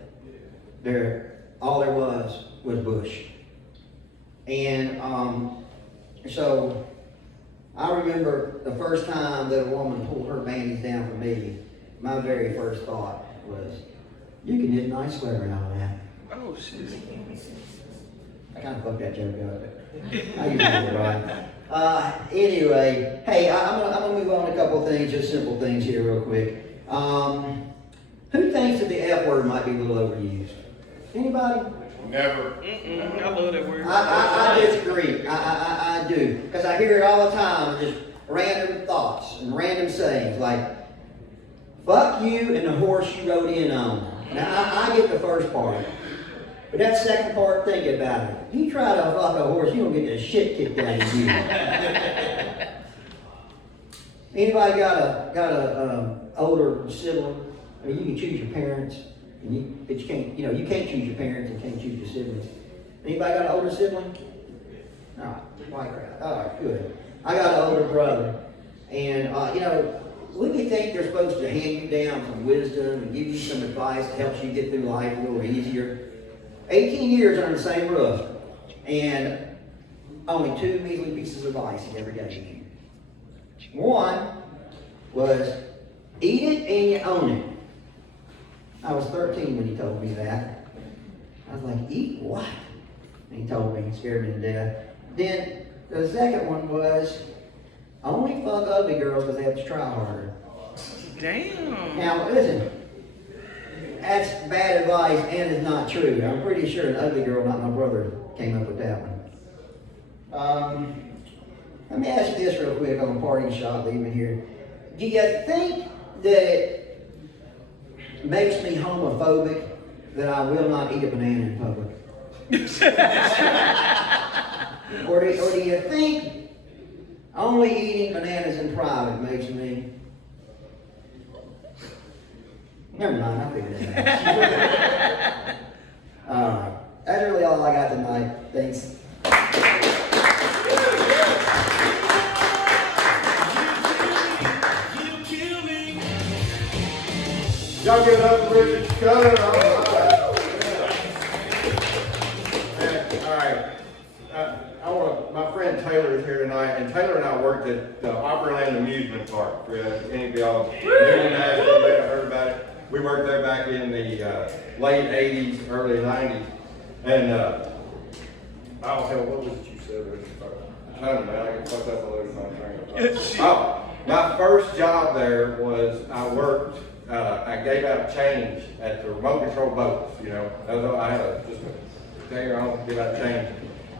All there was bush. And so I remember the first time that a woman pulled her panties down for me, my very first thought was, you can get a nice sweater out of that. Oh, shit. I kind of fucked that joke up, but I usually do it right. Anyway, hey, I'm gonna move on to a couple of things, just simple things here real quick. Who thinks that the F word might be a little overused? Anybody? Never. I love that word. I disagree. I do. Because I hear it all the time, just random thoughts and random sayings like, fuck you and the horse you rode in on. Now, I get the first part. But that second part, think about it. You try to fuck a horse, you don't get the shit kicked out of you. Anybody got a older sibling? I mean, you can choose your parents, but you can't. You can't choose your parents and can't choose your siblings. Anybody got an older sibling? No, white crowd. All right, good. I got an older brother, and we think they're supposed to hand you down some wisdom and give you some advice that helps you get through life a little easier. 18 years under the same roof, and only 2 measly pieces of advice he ever gave me. One was, eat it and you own it. I was 13 when he told me that. I was like, eat what? And he told me, he scared me to death. Then the second one was, only fuck ugly girls because they have to try harder. Damn. Now listen, that's bad advice and it's not true. I'm pretty sure an ugly girl, not my brother, came up with that one. Let me ask you this real quick on a parting shot leaving here. Do you think that it makes me homophobic that I will not eat a banana in public? or do you think only eating bananas in private makes me... Never mind, I figured it out. Alright, that's really all I got tonight. Thanks. Y'all give it up for Richard Scudder. All right. My friend Taylor is here tonight, and Taylor and I worked at the Opryland Amusement Park. For any of y'all new to Nashville may have heard about it. We worked there back in the late 80s, early 90s. And what was it you said, Richard? I don't know, man. I get fucked up all over my train. My first job there was I gave out change at the remote control boats, That was all I had, just a day on, give out change.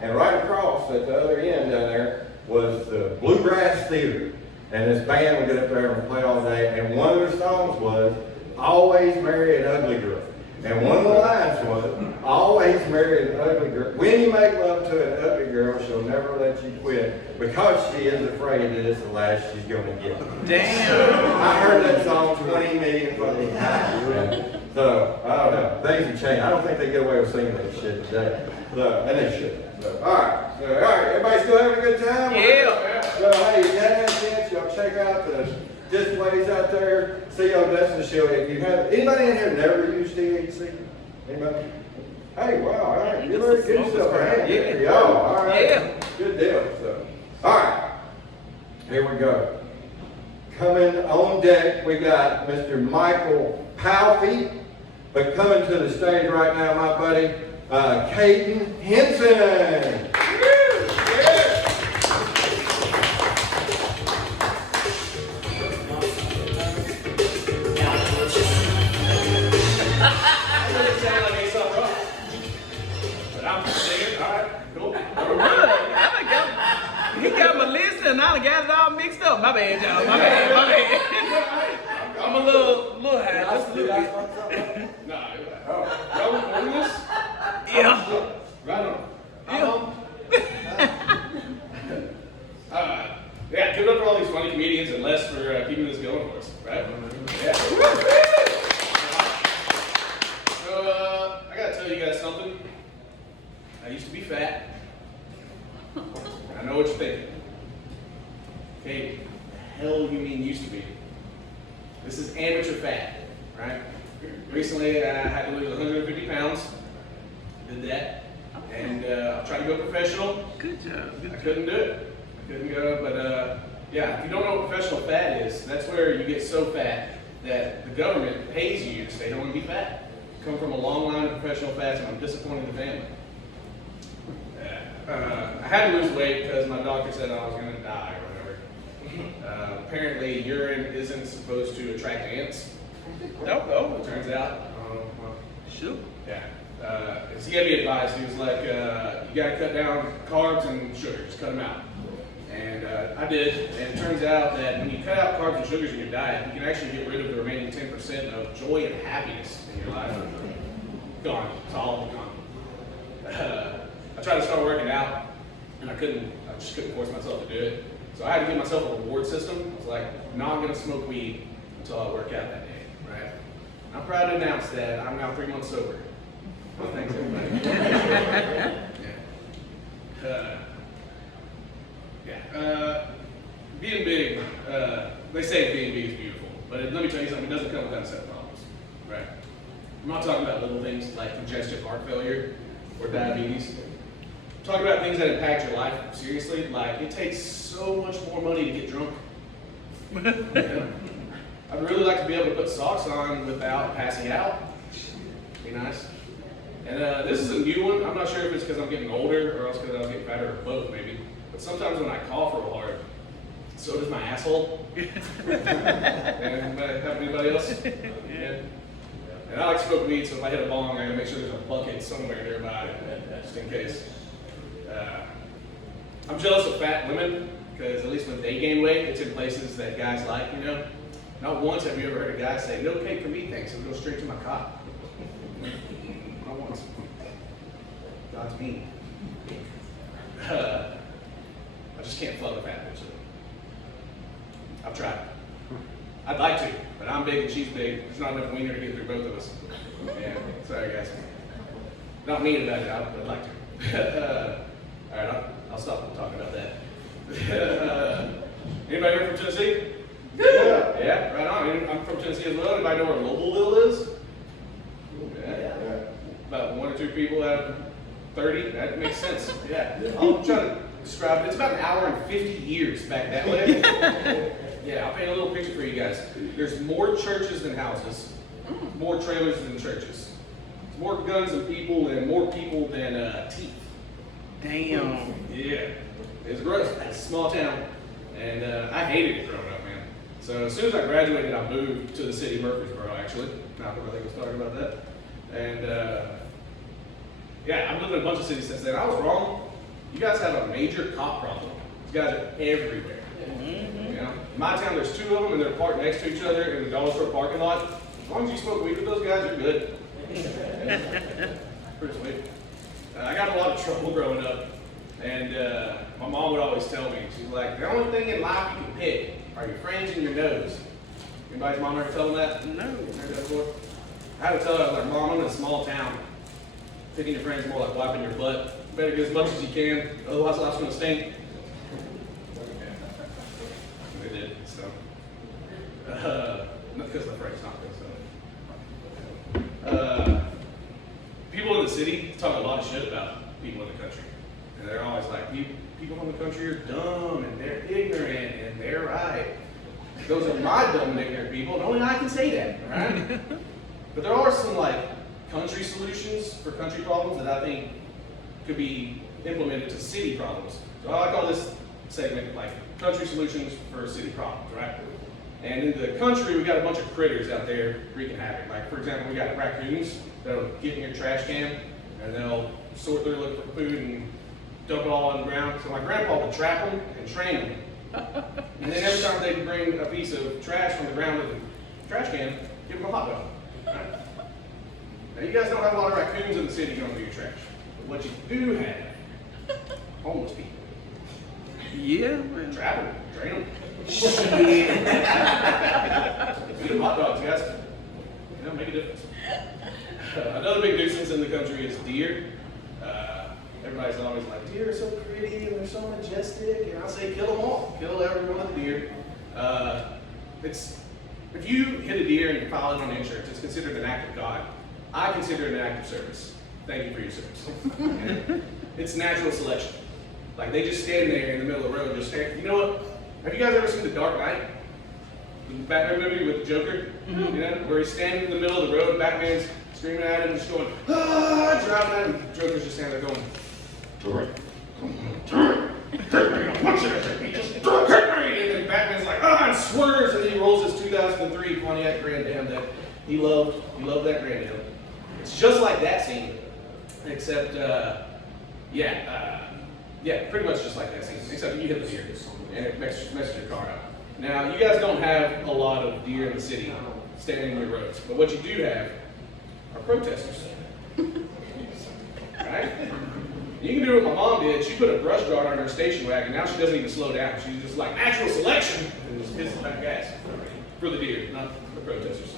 And right across at the other end down there was the Bluegrass Theater. And this band would get up there and play all day. And one of their songs was, always marry an ugly girl. And one of the lines was, always marry an ugly girl. When you make love to an ugly girl, she'll never let you quit because she is afraid that it's the last she's going to get. Damn. I heard that song 20 million fucking times. So, I don't know. Things have changed. I don't think they get away with singing that shit today. And they should. So, all right. Everybody still having a good time? Yeah. So, hey, if you haven't had a chance, y'all check out the displays out there. See y'all Destiny Show. If you have anybody in here never used THC? Anybody? Hey, wow, all right. You're very good stuff. Yeah. All right. Yeah. Good deal. So, all right. Here we go. Coming on deck, we got Mr. Michael Palfy. But coming to the stage right now, my buddy, Caden Henson. He got my list and I got it all mixed up. My bad, y'all. My bad. I'm a little high, just a little bit. Nah, y'all recording this? Yeah. Right on. Yeah. Yeah, give it up for all these funny comedians and Les for keeping this going for us, right? Yeah. So, I gotta tell you guys something. I used to be fat. I know what you're thinking. Okay, the hell you mean used to be? This is amateur fat, right? Recently, I had to lose 150 pounds. Did that. And I tried to go professional. Good job. I couldn't do it. I couldn't go, but yeah, if you don't know what professional fat is, that's where you get so fat that the government pays you to stay home and be fat. I come from a long line of professional fats, and I'm disappointing the family. I had to lose weight because my doctor said I was going to die or whatever. Apparently, urine isn't supposed to attract ants. Oh, It turns out. Well, sure. yeah. He gave me advice. He was like, you got to cut down carbs and sugars, cut them out. And I did, and it turns out that when you cut out carbs and sugars in your diet, you can actually get rid of the remaining 10% of joy and happiness in your life. Gone. It's all gone. I tried to start working out, and I just couldn't force myself to do it. So I had to give myself a reward system. I was like, not going to smoke weed until I work out that day, right? I'm proud to announce that I'm now 3 months sober. Well, thanks, everybody. Being big, they say being big is beautiful, but let me tell you something, it doesn't come without a set of problems, right? I'm not talking about little things like congestive heart failure or diabetes. I'm talking about things that impact your life seriously, like it takes so much more money to get drunk. Yeah. I'd really like to be able to put socks on without passing out. Be nice. And this is a new one. I'm not sure if it's because I'm getting older or else because I'm getting fatter or both maybe. But sometimes when I cough real hard, so does my asshole. And have anybody else? Yeah. And I like to smoke weed, so if I hit a bong, I gotta make sure there's a bucket somewhere nearby, just in case. I'm jealous of fat women, because at least when they gain weight, it's in places that guys like, you know. Not once have you ever heard a guy say, "No cake for me, thanks, it'll go straight to my cock." Not once. God's mean. I just can't fuck a fat bitch. I've tried. I'd like to, but I'm big and she's big. There's not enough wiener to get through both of us. Yeah, sorry guys. Not mean about it, I'd like to. All right, I'll stop talking about that. Anybody here from Tennessee? Yeah. Yeah, right on. I'm from Tennessee as well. Anybody know where Lobelville is? Yeah. About 1 or 2 people out of 30. That makes sense. Yeah. I'll try to describe it. It's about an hour and 50 years back that way. Yeah, I'll paint a little picture for you guys. There's more churches than houses, more trailers than churches. There's more guns than people, and more people than teeth. Damn. Yeah. It's gross. It's a small town. And I hated it growing up, man. So as soon as I graduated, I moved to the city of Murfreesboro, actually. Malcolm, I think, was talking about that. And yeah, I've lived in a bunch of cities since then. I was wrong. You guys have a major cop problem. These guys are everywhere. You know, in my town, there's 2 of them, and they're parked next to each other in the dollar store parking lot. As long as you smoke weed with those guys, you're good. Pretty sweet. I got in a lot of trouble growing up, and my mom would always tell me, she's like, the only thing in life you can pick are your friends and your nose. Anybody's mom ever tell them that? No. Heard that before? I had to tell her, I was like, Mom, I'm in a small town. Picking your friends is more like wiping your butt. You better get as much as you can, otherwise life's gonna stink. They did, so. Not because the friend's not good, so. People in the city talk a lot of shit about people in the country. And they're always like, people in the country are dumb, and they're ignorant, and they're right. Those are my dumb and ignorant people, and only I can say that, right? But there are some like country solutions for country problems that I think could be implemented to city problems. So I call this segment like country solutions for city problems, right? And in the country, we got a bunch of critters out there wreaking havoc. Like for example, we got raccoons that'll get in your trash can and they'll sort through looking for food and dump it all on the ground. So my grandpa would trap them and train them. And then every time they bring a piece of trash from the ground to the trash can, give them a hot dog. Right? Now you guys don't have a lot of raccoons in the city going through your trash. But what you do have, homeless people. Yeah, man. Trap them, train them. Feed them hot dogs, guys. You know, make a difference. Another big nuisance in the country is deer. Everybody's always like, deer are so pretty and they're so majestic. And I say, kill them all. Kill every one of the deer. If you hit a deer and you're filing on insurance, it's considered an act of God. I consider it an act of service. Thank you for your service. And it's natural selection. Like they just stand there in the middle of the road, just stand. You know what? Have you guys ever seen The Dark Knight? The Batman movie with the Joker? You know, where he's standing in the middle of the road and Batman's screaming at him, just going, ah, driving at him. The Joker's just standing there going, and then Batman's like, ah, and swerves, and then he rolls his 2003 Pontiac Grand Am that he loved. He loved that Grand Am. It's just like that scene, except, pretty much just like that scene, except you hit the deer and it messes your car up. Now, you guys don't have a lot of deer in the city standing in your roads, but what you do have are protesters. Right? You can do what my mom did. She put a brush guard on her station wagon. Now she doesn't even slow down. She's just like, natural selection, and just pisses back gas for the deer, not the protesters.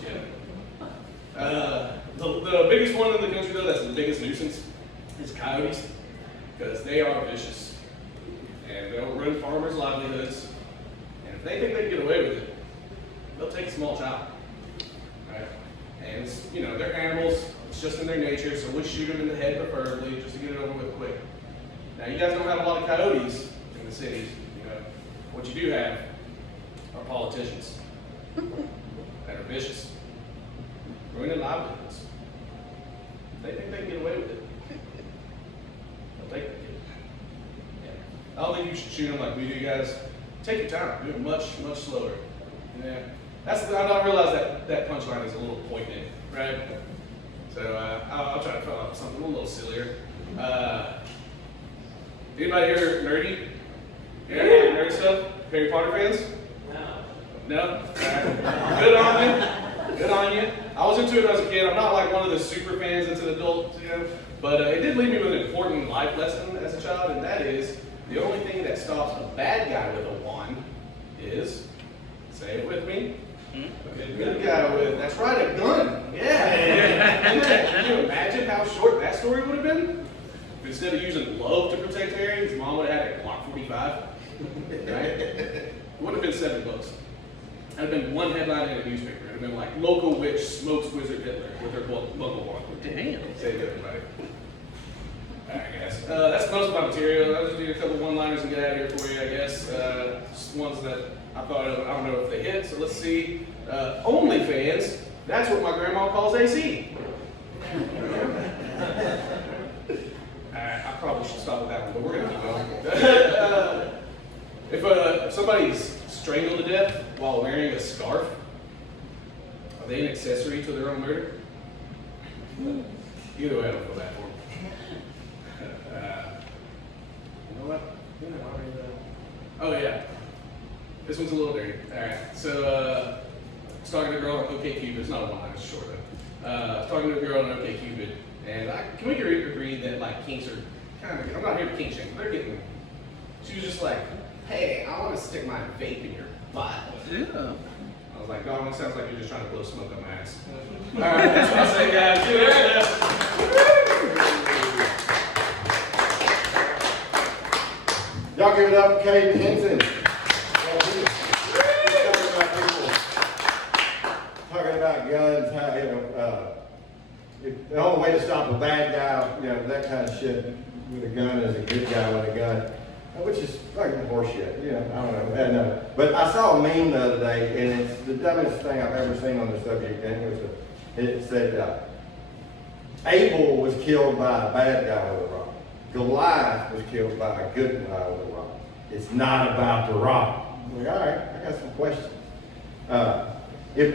Yeah. The biggest one in the country, though, that's the biggest nuisance, is coyotes, because they are vicious. And they'll ruin farmers' livelihoods. And if they think they can get away with it, they'll take a small child. Right? And it's, they're animals. It's just in their nature, so we shoot them in the head preferably, just to get it over with quick. Now, you guys don't have a lot of coyotes in the cities. What you do have are politicians that are vicious, ruining livelihoods. They think they can get away with it. They'll take it. Yeah. I don't think you should shoot them like we do, guys. Take your time. Do it much, much slower. Yeah. I realize that punchline is a little poignant, right? So I'll try to fill out something a little sillier. Anybody here nerdy? Yeah, nerd stuff? Harry Potter fans? No? No? Right. Good on you. Good on you. I was into it as a kid. I'm not like one of the super fans that's an adult, but it did leave me with an important life lesson as a child, and that is the only thing that stops a bad guy with a wand is, say it with me, a good guy with, that's right, a gun. Yeah. Can you imagine how short that story would have been? If instead of using love to protect Harry, his mom would have had a Glock 45. Right? It would have been 7 books. It would have been one headline in a newspaper. It would have been like, local witch smokes wizard Hitler with her buggle wand. Damn. Save everybody. Alright, guys. That's most of my material. I'll just do a couple one-liners and get out of here for you, I guess. Just ones that I thought of, I don't know if they hit, so let's see. OnlyFans, that's what my grandma calls AC. I probably should stop with that one, but we're going to keep going. If somebody's strangled to death while wearing a scarf, are they an accessory to their own murder? Either way, I don't feel bad for them. You know what? Oh, yeah. This one's a little dirty. Alright, so I was talking to a girl on OkCupid. It's not a one-line, it's short though. I was talking to a girl on OkCupid, and can we agree that like kinks are kind of, I'm not here to kink shame, they're getting, she was just like, hey, I want to stick my vape in your butt. Yeah. I was like, oh, it sounds like you're just trying to blow smoke up my ass. Alright, that's what I say, guys. See you later. Y'all give it up for Kate Henson. Talking about guns, how, the only way to stop a bad guy, that kind of shit with a gun is a good guy with a gun, which is fucking horseshit, I don't know. But I saw a meme the other day, and it's the dumbest thing I've ever seen on the subject, and it said, Abel was killed by a bad guy with a rock. Goliath was killed by a good guy with a rock. It's not about the rock. I'm like, all right, I got some questions. If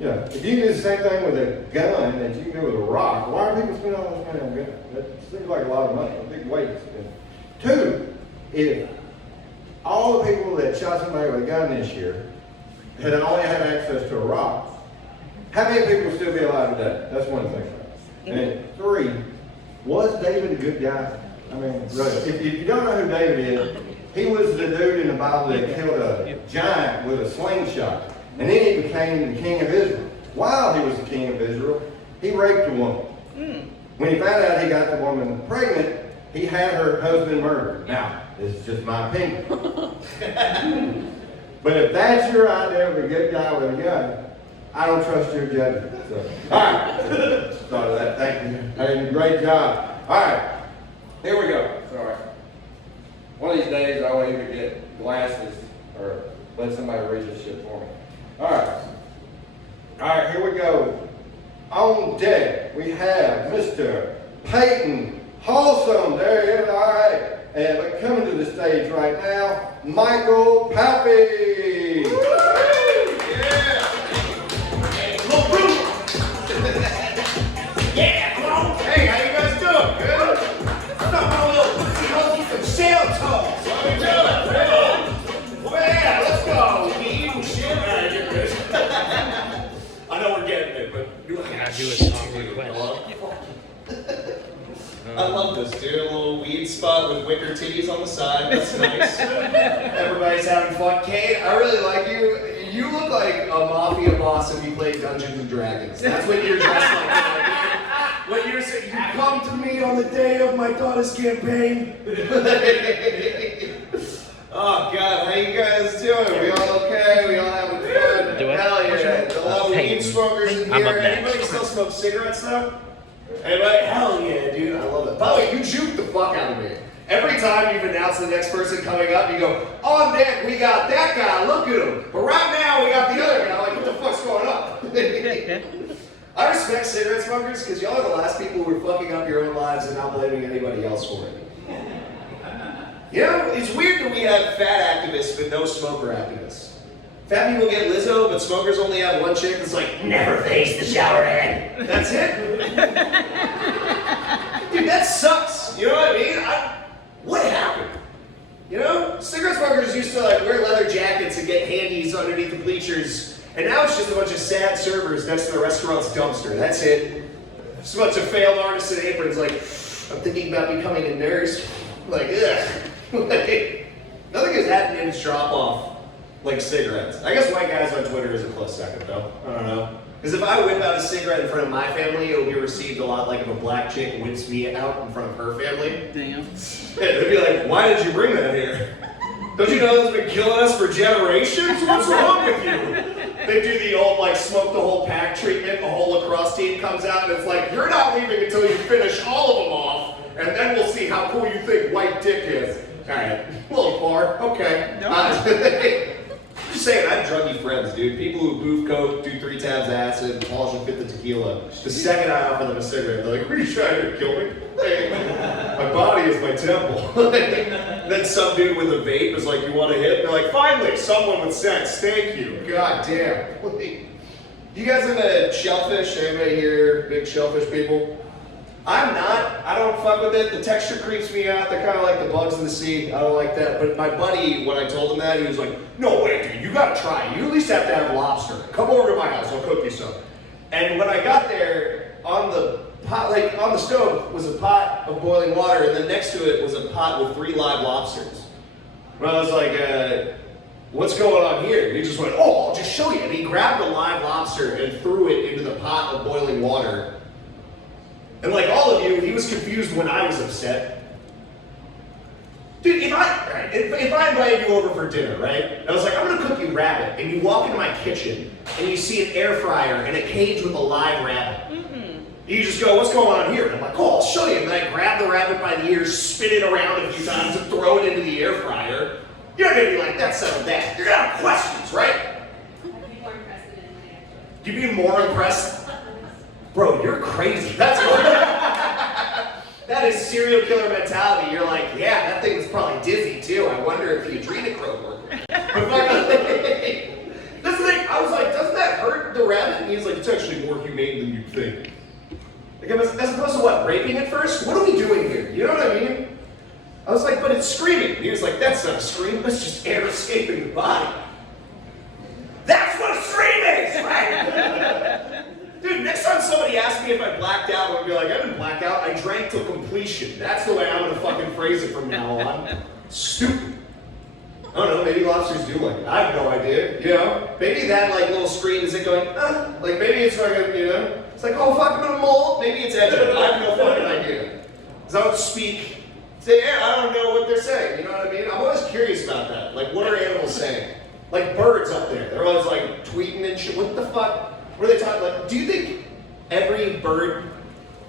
you can do the same thing with a gun that you can do with a rock, why are people spending all this money on guns? That seems like a lot of money, a big waste. And 2, if all the people that shot somebody with a gun this year had only had access to a rock, how many people would still be alive today? That's one thing. And 3, was David a good guy? I mean, really, if you don't know who David is, he was the dude in the Bible that killed a giant with a slingshot. And then he became the king of Israel. While he was the king of Israel, he raped a woman. When he found out he got the woman pregnant, he had her husband murdered. Now, this is just my opinion. But if that's your idea of a good guy with a gun, I don't trust your judgment. So, all right. Thought of that. Thank you. Hey, great job. All right. Here we go. Sorry. One of these days, I will either get glasses or let somebody read this shit for me. All right. All right, here we go. On deck, we have Mr. Peyton Wholesome. There he is. All right. And coming to the stage right now, Michael Pappy. Yeah, come on. Hey, how you guys doing? Good? I'm not my little pussy hokey from shell toes. What we doing? Well, yeah, let's go. We eating shit. All right, you're good. I know we're getting it, but do I do a song request? I love this, dude. A little weed spot with wicker titties on the side. That's nice. Everybody's having fun. Kate, I really like you. You look like a mafia boss if you played Dungeons and Dragons. That's what you're dressed like. What you're saying, you come to me on the day of my daughter's campaign. Oh God, how you guys doing? We all okay? We all having fun? Hell yeah. A lot of weed smokers in here. Anybody still smoke cigarettes though? Anybody? Hell yeah, dude. I love it. By the way, you juke the fuck out of me. Every time you've announced the next person coming up, you go, on deck, we got that guy, look at him. But right now, we got the other guy, like, what the fuck's going on? I respect cigarette smokers, because y'all are the last people who are fucking up your own lives and not blaming anybody else for it. You know, it's weird that we have fat activists but no smoker activists. Fat people get Lizzo, but smokers only have one chick that's like, never face the shower head. That's it? Dude, that sucks. You know what I mean? What happened? You know? Cigarette smokers used to like wear leather jackets and get handies underneath the bleachers, and now it's just a bunch of sad servers next to the restaurant's dumpster. That's it. Just a bunch of failed artists in aprons like, I'm thinking about becoming a nurse. Like, ugh. Nothing has had an image drop off like cigarettes. I guess white guys on Twitter is a close second though. I don't know. Because if I whip out a cigarette in front of my family, it'll be received a lot like if a black chick whips me out in front of her family. Damn. They'd be like, why did you bring that here? Don't you know that's been killing us for generations? What's wrong with you? They do the old, like, smoke the whole pack treatment. The whole lacrosse team comes out and it's like, you're not leaving until you finish all of them off, and then we'll see how cool you think white dick is. All right, a little far. Okay. Just saying, I have druggy friends, dude. People who boof coke, do 3 tabs acid, polish and fit the tequila. The second I offer them a cigarette, they're like, "Are you trying to kill me? My body is my temple." Then some dude with a vape is like, "You want a hit?" And they're like, "Finally, someone with sense. Thank you." God damn. You guys into shellfish? Anybody here big shellfish people? I'm not. I don't fuck with it. The texture creeps me out. They're kind of like the bugs in the sea. I don't like that. But my buddy, when I told him that, he was like, "No way, dude. You gotta try. You at least have to have lobster. Come over to my house. I'll cook you some." And when I got there, on the pot, like on the stove, was a pot of boiling water, and then next to it was a pot with 3 live lobsters. And I was like, "What's going on here?" And he just went, "Oh, I'll just show you." And he grabbed a live lobster and threw it into the pot of boiling water. And like all of you, he was confused when I was upset. Dude, if I invited you over for dinner, right? And I was like, "I'm gonna cook you rabbit," and you walk into my kitchen and you see an air fryer and a cage with a live rabbit. You just go, "What's going on here?" And I'm like, "Oh, I'll show you." And then I grab the rabbit by the ears, spin it around a few times, and throw it into the air fryer. You're not gonna be like, "That settled that." You're gonna have questions, right? I'd be more impressed in it, actually. You'd be more impressed. Bro, you're crazy. That's what that is serial killer mentality. You're like, "Yeah, that thing was probably dizzy too. I wonder if the adrenochrome worked." That's the thing. I was like, "Doesn't that hurt the rabbit?" And he's like, "It's actually more humane than you'd think." Like, as opposed to what, raping it first? What are we doing here? You know what I mean? I was like, "But it's screaming." And he was like, "That's not a scream. That's just air escaping the body." That's what a scream is, right? Dude, next time somebody asks me if I blacked out, I'm gonna be like, "I didn't black out, I drank to completion." That's the way I'm gonna fucking phrase it from now on. Stupid. I don't know, maybe lobsters do like it. I have no idea, you know? Maybe that like little scream is it going, like maybe it's fucking, you know? It's like, "Oh fuck, I'm in a mold." Maybe it's edgy. I have no fucking idea. Because I don't speak. Say, "Yeah, I don't know what they're saying." You know what I mean? I'm always curious about that. Like, what are animals saying? Like birds up there. They're always like tweeting and shit. What the fuck? What are they talking about? Do you think every bird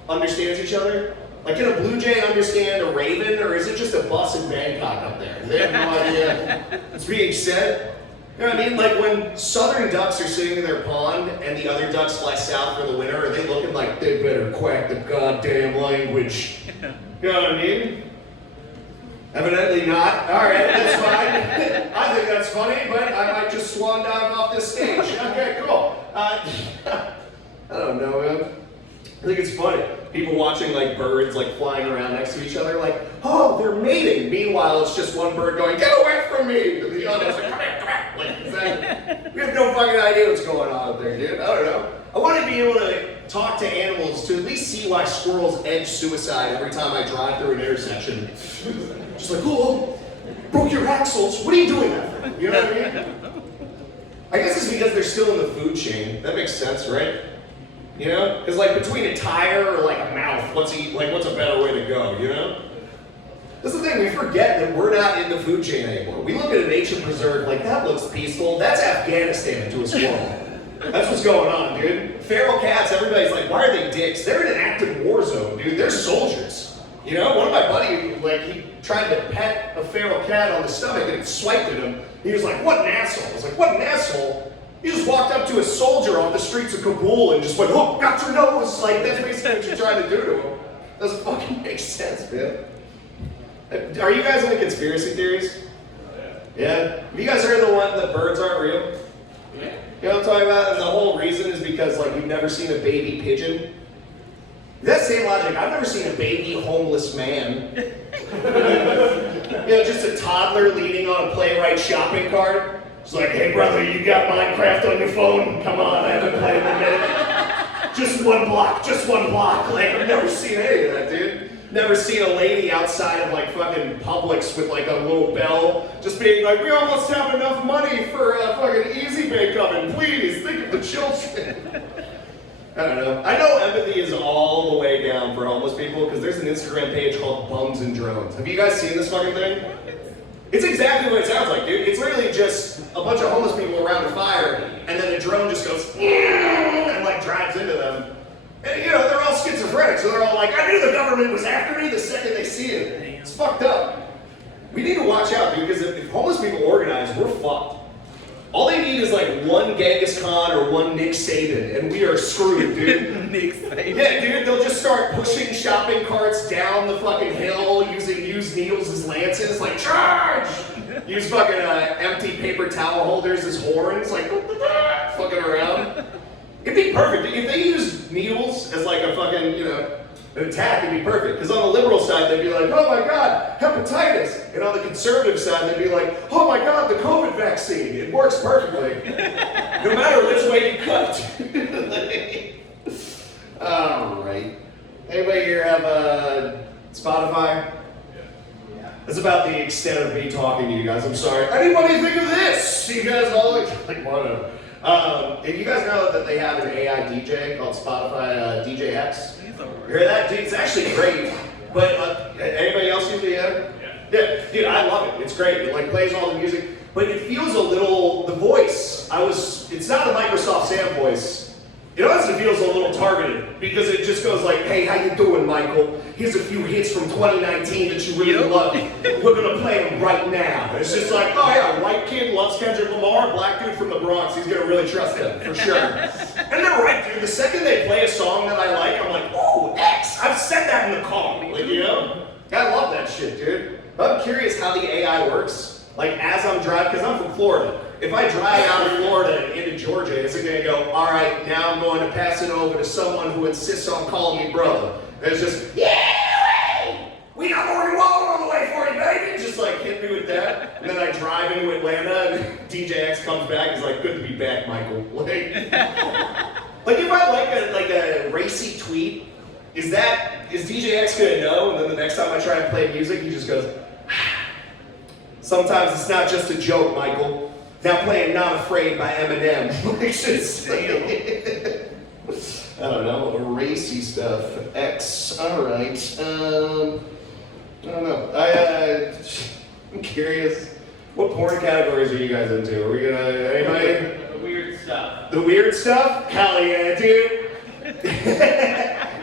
understands each other? Like, can a blue jay understand a raven, or is it just a bus in Bangkok up there? They have no idea what's being said. You know what I mean? Like when southern ducks are sitting in their pond and the other ducks fly south for the winter, are they looking like they better quack the goddamn language? You know what I mean? Evidently not. All right, that's fine. I think that's funny, but I might just swan dive off this stage. Okay, cool. I don't know, man. I think it's funny. People watching like birds like flying around next to each other, like, oh, they're mating. Meanwhile, it's just one bird going, get away from me! And the other's like, come here, come here. Like, exactly. We have no fucking idea what's going on up there, dude. I don't know. I want to be able to talk to animals to at least see why squirrels edge suicide every time I drive through an intersection. Just like, oh, broke your axles. What are you doing that for? You know what I mean? I guess it's because they're still in the food chain. That makes sense, right? You know? Because like between a tire or like a mouth, what's a better way to go, you know? That's the thing, we forget that we're not in the food chain anymore. We look at a nature preserve like, that looks peaceful. That's Afghanistan to a squirrel. That's what's going on, dude. Feral cats, everybody's like, why are they dicks? They're in an active war zone, dude. They're soldiers. You know, one of my buddies, like, he tried to pet a feral cat on the stomach and it swiped at him. He was like, what an asshole. I was like, what an asshole? He just walked up to a soldier off the streets of Kabul and just went, oh, got your nose. Like, that's basically what you're trying to do to him. Doesn't fucking make sense, man. Are you guys into conspiracy theories? Yeah? Have you guys heard the one that birds aren't real? Yeah. You know what I'm talking about? And the whole reason is because, like, you've never seen a baby pigeon. That same logic, I've never seen a baby homeless man. You know, just a toddler leaning on a Playwright shopping cart. It's like, hey brother, you got Minecraft on your phone? Come on, I haven't played in a minute. Just one block. Like, I've never seen any of that, dude. Never seen a lady outside of like fucking Publix with like a little bell, just being like, we almost have enough money for a fucking easy bake oven. Please think of the children. I don't know. I know empathy is all the way down for homeless people because there's an Instagram page called Bums and Drones. Have you guys seen this fucking thing? It's exactly what it sounds like, dude. It's literally just a bunch of homeless people around a fire, and then a drone just goes and like drives into them. And you know, they're all schizophrenic, so they're all like, I knew the government was after me the second they see it. It's fucked up. We need to watch out, dude, because if homeless people organize, we're fucked. All they need is like one Genghis Khan or one Nick Saban, and we are screwed, dude. Nick Saban. Yeah, dude, they'll just start pushing shopping carts down the fucking hill, using used needles as lances, like, charge! Use fucking empty paper towel holders as horns, like, fucking around. It'd be perfect. If they used needles as like a fucking, you know, an attack, it'd be perfect. Because on the liberal side, they'd be like, oh my God, hepatitis. And on the conservative side, they'd be like, oh my God, the COVID vaccine. It works perfectly. No matter which way you cut. All right. Anybody here have Spotify? Yeah. That's about the extent of me talking to you guys. I'm sorry. Anybody think of this? You guys all like whatever. And you guys know that they have an AI DJ called Spotify DJ X? You hear that? Dude, it's actually great. But anybody else use it yet? Yeah, dude, I love it. It's great. It like plays all the music, but it feels a little, the voice, it's not a Microsoft Sam voice. It honestly feels a little targeted because it just goes like, hey, how you doing, Michael? Here's a few hits from 2019 that you really love. We're gonna play them right now. It's just like, oh yeah, white kid loves Kendrick Lamar, black dude from the Bronx, he's gonna really trust him, for sure. And they're right, dude. The second they play a song that I like, I'm like, oh, X! I've said that in the car, like, you know? I love that shit, dude. I'm curious how the AI works. Like, as I'm driving, because I'm from Florida. If I drive out of Florida and into Georgia, is it going to go, all right, now I'm going to pass it over to someone who insists on calling me brother? And it's just, yeah, we got more water on the way for you, baby. Just like hit me with that. And then I drive into Atlanta and DJ X comes back. He's like, good to be back, Michael. Like if I like a racy tweet, is DJ X going to know? And then the next time I try and play music, he just goes, sometimes it's not just a joke, Michael. Now playing Not Afraid by Eminem. I don't know, racy stuff. X, alright. I don't know. I'm curious. What porn categories are you guys into? Are we gonna, anybody? The weird stuff. The weird stuff? Hell yeah, dude.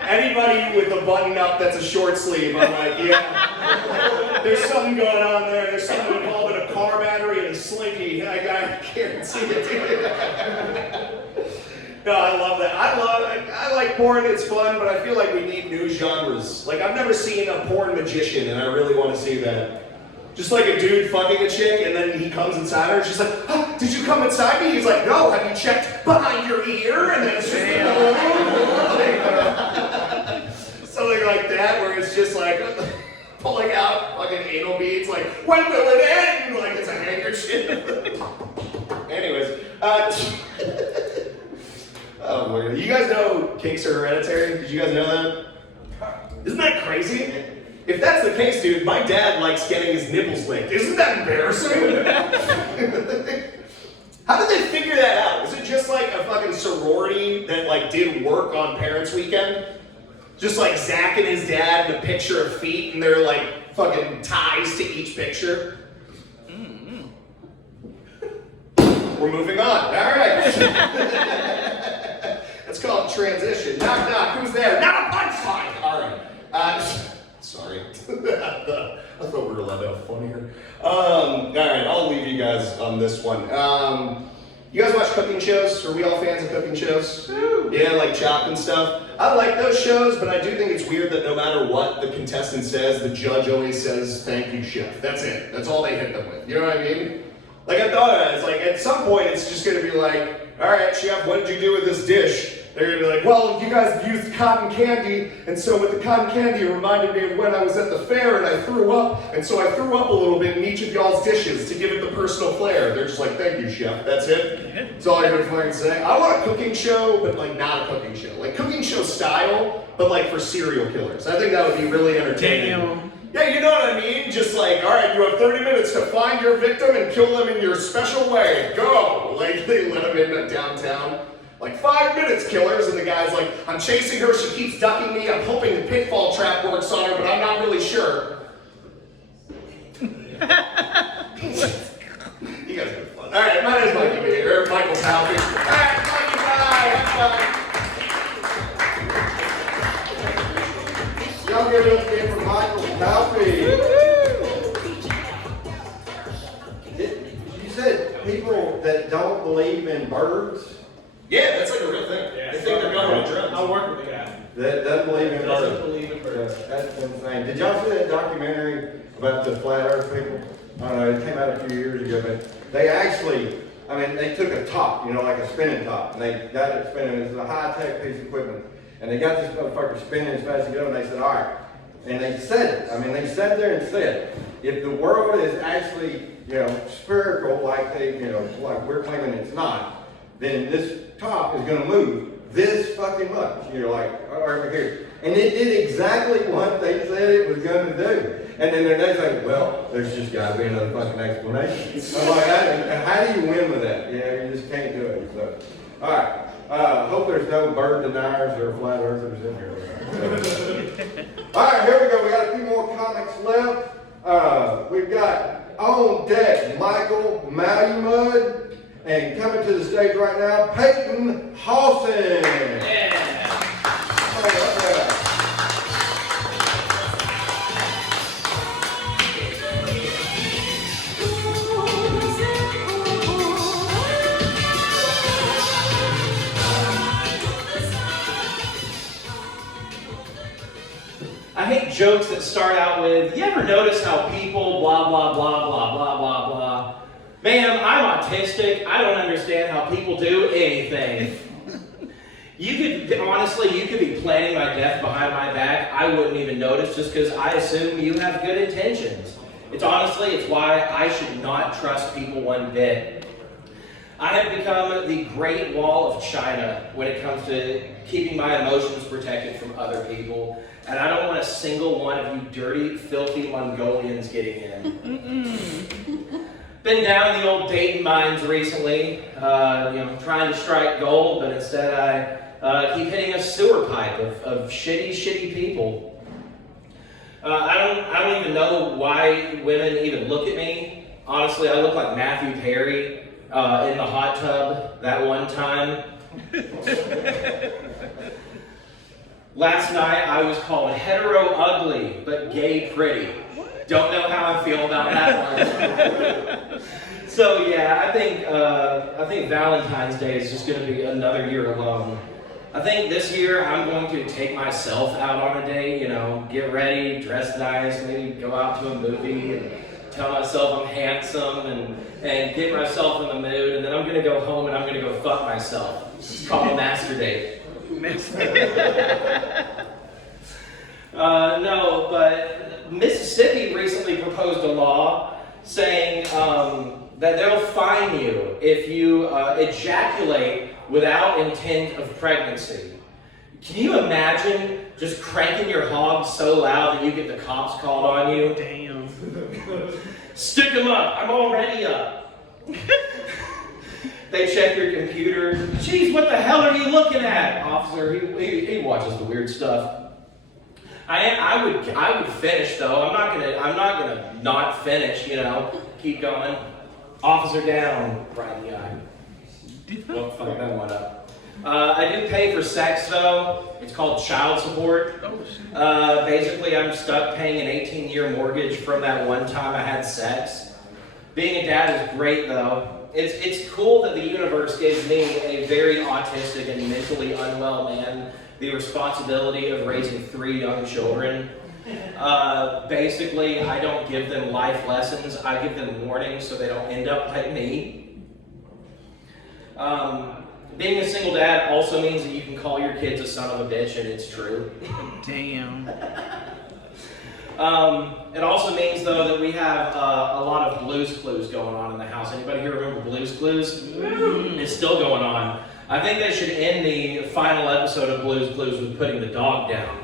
Anybody with a button up that's a short sleeve, I'm like, yeah. There's something going on there. There's something involving a car battery and a slinky. I guarantee it, dude. No, I love that. I like porn, it's fun, but I feel like we need new genres. Like, I've never seen a porn magician, and I really want to see that. Just like a dude fucking a chick, and then he comes inside her, and she's like, oh, did you come inside me? He's like, no, have you checked behind your ear? And then it's just something like that, where it's just like pulling out fucking anal beads, like, when will it end? Like it's a handkerchief. Anyways, oh my God. You guys know kinks are hereditary? Did you guys know that? Isn't that crazy? If that's the case, dude, my dad likes getting his nipples licked. Isn't that embarrassing? How did they figure that out? Is it just like a fucking sorority that like did work on Parents' Weekend? Just like Zach and his dad and a picture of feet and they're like fucking ties to each picture? We're moving on. All right. That's called transition. Knock, knock. Who's there? Not a punchline. All right. Sorry. I thought we were allowed to have fun here. All right, I'll leave you guys on this one. You guys watch cooking shows? Are we all fans of cooking shows? Yeah, like Chopped and stuff. I like those shows, but I do think it's weird that no matter what the contestant says, the judge always says, thank you, chef. That's it. That's all they hit them with. You know what I mean? Like, I thought of it. It's like, at some point, it's just going to be like, all right, chef, what did you do with this dish? They're going to be like, well, you guys used cotton candy, and so with the cotton candy, it reminded me of when I was at the fair and I threw up, and so I threw up a little bit in each of y'all's dishes to give it the personal flair. They're just like, thank you, chef. That's it? That's all you're going to fucking say? I want a cooking show, but like not a cooking show. Like cooking show style, but like for serial killers. I think that would be really entertaining. Damn. Yeah, you know what I mean? Just like, all right, you have 30 minutes to find your victim and kill them in your special way. Go! Like, they let them in downtown. Like, 5 minutes, killers. And the guy's like, I'm chasing her, she keeps ducking me, I'm hoping the pitfall trap works on her, but I'm not really sure. You guys are fun. All right, my name's Mikey B, or Michael Palpy. All right, Mikey, bye. Y'all give it up again for Michael Palpy. You said people that don't believe in birds? Yeah, that's like a real thing. Yeah, They think they're going on drugs. I'll work with the guy. That doesn't believe in birds. Doesn't believe in birds. Yeah, that's insane. Did y'all see that documentary about the flat earth people? I don't know, it came out a few years ago, but they actually, I mean, they took a top, you know, like a spinning top, and they got it spinning. It's a high-tech piece of equipment. And they got this motherfucker spinning as fast as it goes, and they said, all right. And they said it. I mean, they sat there and said, if the world is actually, you know, spherical like they, you know, like we're claiming it's not, then this top is gonna move this fucking much, you know, like over here. And it did exactly what they said it was gonna do. And then the next thing, well, there's just gotta be another fucking explanation. I'm like, how do you win with that? Yeah, you just can't do it. So, all right. Hope there's no bird deniers or flat earthers in here. All right, here we go. We got a few more comics left. We've got on deck Michael Malamud, and coming to the stage right now, Peyton Hawson. Yeah. Oh, okay. I hate jokes that start out with, you ever notice how people blah, blah, blah, blah, blah, blah, blah. Ma'am, I'm autistic. I don't understand how people do anything. You could, honestly, you could be planning my death behind my back. I wouldn't even notice just because I assume you have good intentions. It's why I should not trust people one bit. I have become the Great Wall of China when it comes to keeping my emotions protected from other people. And I don't want a single one of you dirty, filthy Mongolians getting in. Been down in the old Dayton mines recently, trying to strike gold, but instead I keep hitting a sewer pipe of shitty people. I don't even know why women even look at me. Honestly, I look like Matthew Perry in the hot tub that one time. Last night I was called hetero ugly, but gay pretty. Don't know how I feel about that one. So yeah, I think Valentine's Day is just going to be another year alone. I think this year I'm going to take myself out on a date, you know, get ready, dress nice, maybe go out to a movie and tell myself I'm handsome and get myself in the mood, and then I'm going to go home and I'm going to go fuck myself. It's called a master date. No, but Mississippi recently proposed a law saying that they'll fine you if you ejaculate without intent of pregnancy. Can you imagine just cranking your hog so loud that you get the cops called on you? Damn. Stick him up. I'm already up. They check your computer. Geez, what the hell are you looking at, officer? He watches the weird stuff. I would finish though. I'm not gonna not finish. You know, keep going. Officer down, right in the eye. Well, fuck that one up. I do pay for sex though. It's called child support. Basically, I'm stuck paying an 18-year mortgage from that one time I had sex. Being a dad is great though. It's cool that the universe gave me, a very autistic and mentally unwell man, the responsibility of raising 3 young children. Basically, I don't give them life lessons. I give them warnings so they don't end up like me. Being a single dad also means that you can call your kids a son of a bitch, and it's true. Damn. It also means, though, that we have a lot of Blue's Clues going on in the house. Anybody here remember Blue's Clues? It's still going on. I think they should end the final episode of Blue's Clues with putting the dog down.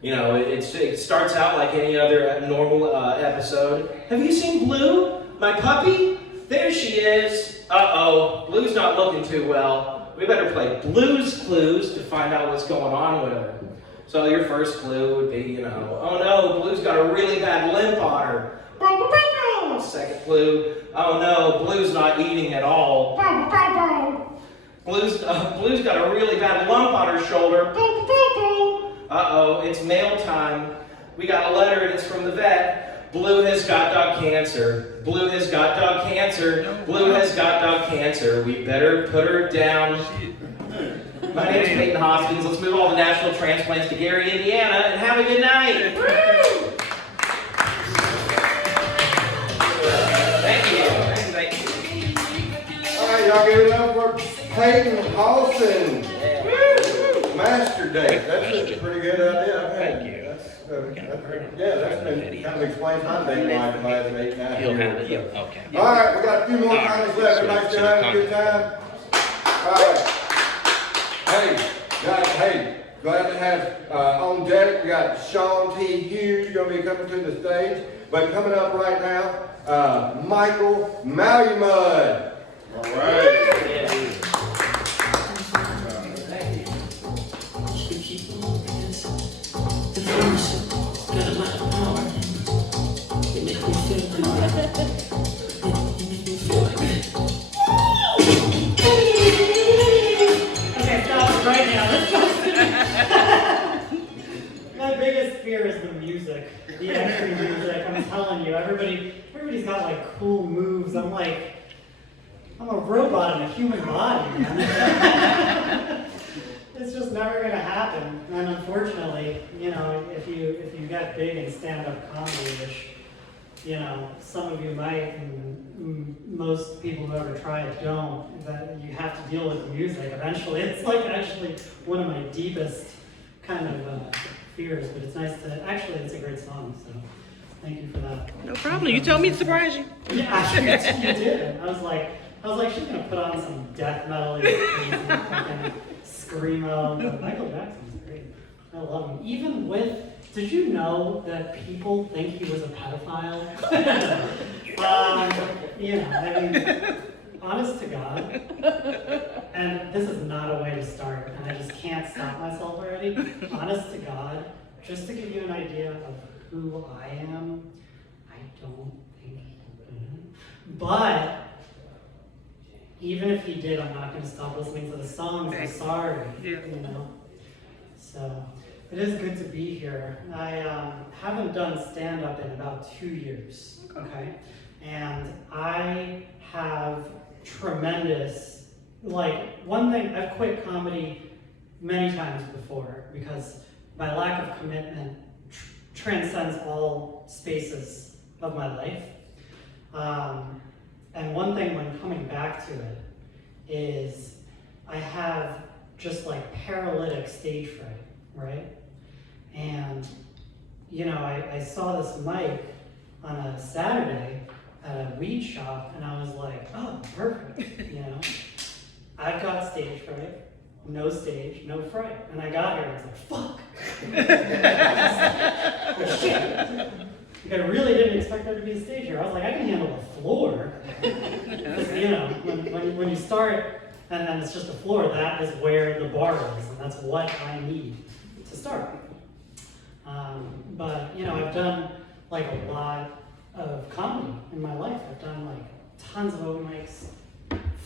You know, it starts out like any other normal episode. Have you seen Blue, my puppy? There she is. Uh-oh, Blue's not looking too well. We better play Blue's Clues to find out what's going on with her. So your first clue would be, you know, oh no, Blue's got a really bad limp on her. Second clue, oh no, Blue's not eating at all. Blue's got a really bad lump on her shoulder. Uh-oh, it's mail time. We got a letter and it's from the vet. Blue has got dog cancer. Blue has got dog cancer. Blue has got dog cancer. We better put her down. My name's Peyton Hoskins. Let's move all the national transplants to Gary, Indiana, and have a good night. Woo! Thank you. Thank you. All right, y'all give it up for Peyton Halston. Master Date. That's a pretty good idea. Thank you. That's been kind of explains my date life the last 8, 9 You'll have years. it. Yeah. Okay. All right, we got a few more comments left. Everybody still having a good time? All right. Glad to have on deck. We got Sean T. Hughes going to be coming to the stage. But coming up right now, Michael Malamud. All right. Okay, stop right now. My biggest fear is the music, the extra music. I'm telling you, everybody's got like cool moves. I'm a robot in a human body, man. It's just never gonna happen. And unfortunately, you know, if you got big in stand-up comedy, which, you know, some of you might, and most people who ever try it don't, that you have to deal with the music eventually. It's like actually one of my deepest kind of fears, but it's nice to, actually it's a great song, so thank you for that. No problem. You told me to surprise you. Yeah, you did. I was like, she's gonna put on some death metal, fucking screamo. But Michael Jackson's great. I love him. Even with, did you know that people think he was a pedophile? You know, I mean, honest to God, and this is not a way to start, and I just can't stop myself already. Honest to God, just to give you an idea of who I am, I don't think But even if he did, I'm not going to stop listening to the songs. I'm sorry, you know. So it is good to be here. I haven't done stand-up in about 2 years, okay? And I have tremendous, like, one thing, I've quit comedy many times before because my lack of commitment transcends all spaces of my life. And one thing when coming back to it is I have just like paralytic stage fright, right? And, you know, I saw this mic on a Saturday at a weed shop and I was like, oh, perfect, you know? I've got stage fright, no stage, no fright. And I got here and I was like, fuck. Well, shit. Like, I really didn't expect there to be a stage here. I was like, I can handle the floor. You know, when you start and then it's just a floor, that is where the bar is, and that's what I need to start. But, you know, I've done like a lot of comedy in my life. I've done like tons of open mics,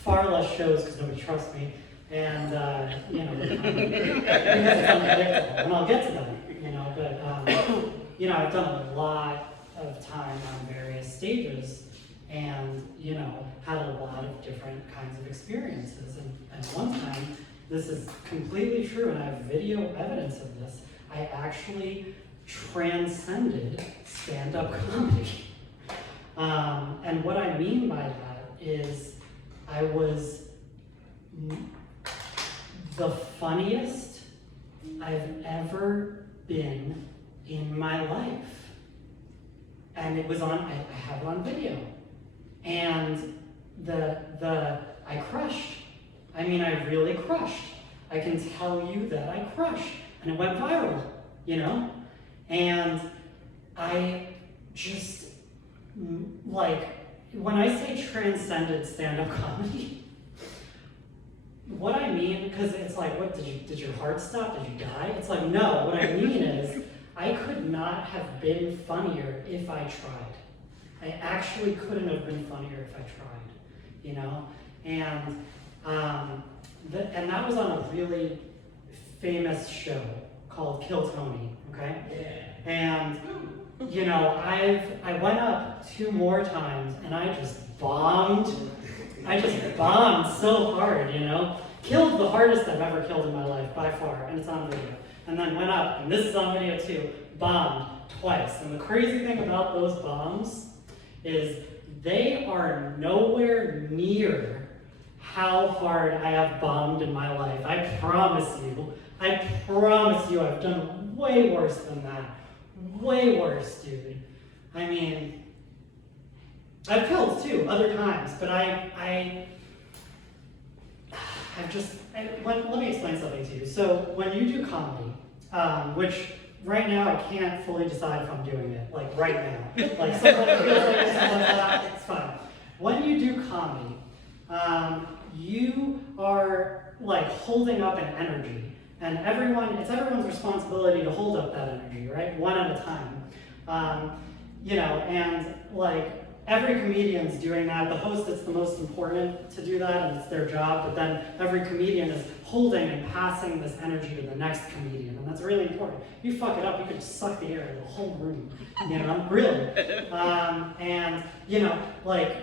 far less shows because nobody trusts me, and, you know, because it's unpredictable, and I'll get to that, you know, but, you know, I've done a lot of time on various stages and, you know, had a lot of different kinds of experiences. And one time, this is completely true, and I have video evidence of this, I actually transcended stand-up comedy. And what I mean by that is I was the funniest I've ever been in my life. And it was on, I have it on video. And I crushed. I mean, I really crushed. I can tell you that I crushed. And it went viral, you know? And I just, like, when I say transcended stand-up comedy, what I mean, because it's like, what, did your heart stop? Did you die? It's like, no, what I mean is, I could not have been funnier if I tried. I actually couldn't have been funnier if I tried, you know? And that was on a really famous show called Kill Tony, okay? Yeah. And, you know, I went up 2 more times and I just bombed. I just bombed so hard, you know? Killed the hardest I've ever killed in my life, by far, and it's on video. And then went up, and this is on video too, bombed twice. And the crazy thing about those bombs is they are nowhere near how hard I have bombed in my life. I promise you I've done way worse than that. Way worse, dude. I mean, I've killed too, other times, but let me explain something to you. So when you do comedy, which right now I can't fully decide if I'm doing it, like right now. Like sometimes it feels like this, sometimes that, it's fine. When you do comedy, you are like holding up an energy, and it's everyone's responsibility to hold up that energy, right? One at a time. You know, and like every comedian's doing that. The host, it's the most important to do that, and it's their job, but then every comedian is holding and passing this energy to the next comedian, and that's really important. You fuck it up, you could suck the air out of the whole room, you know, really. And, you know, like,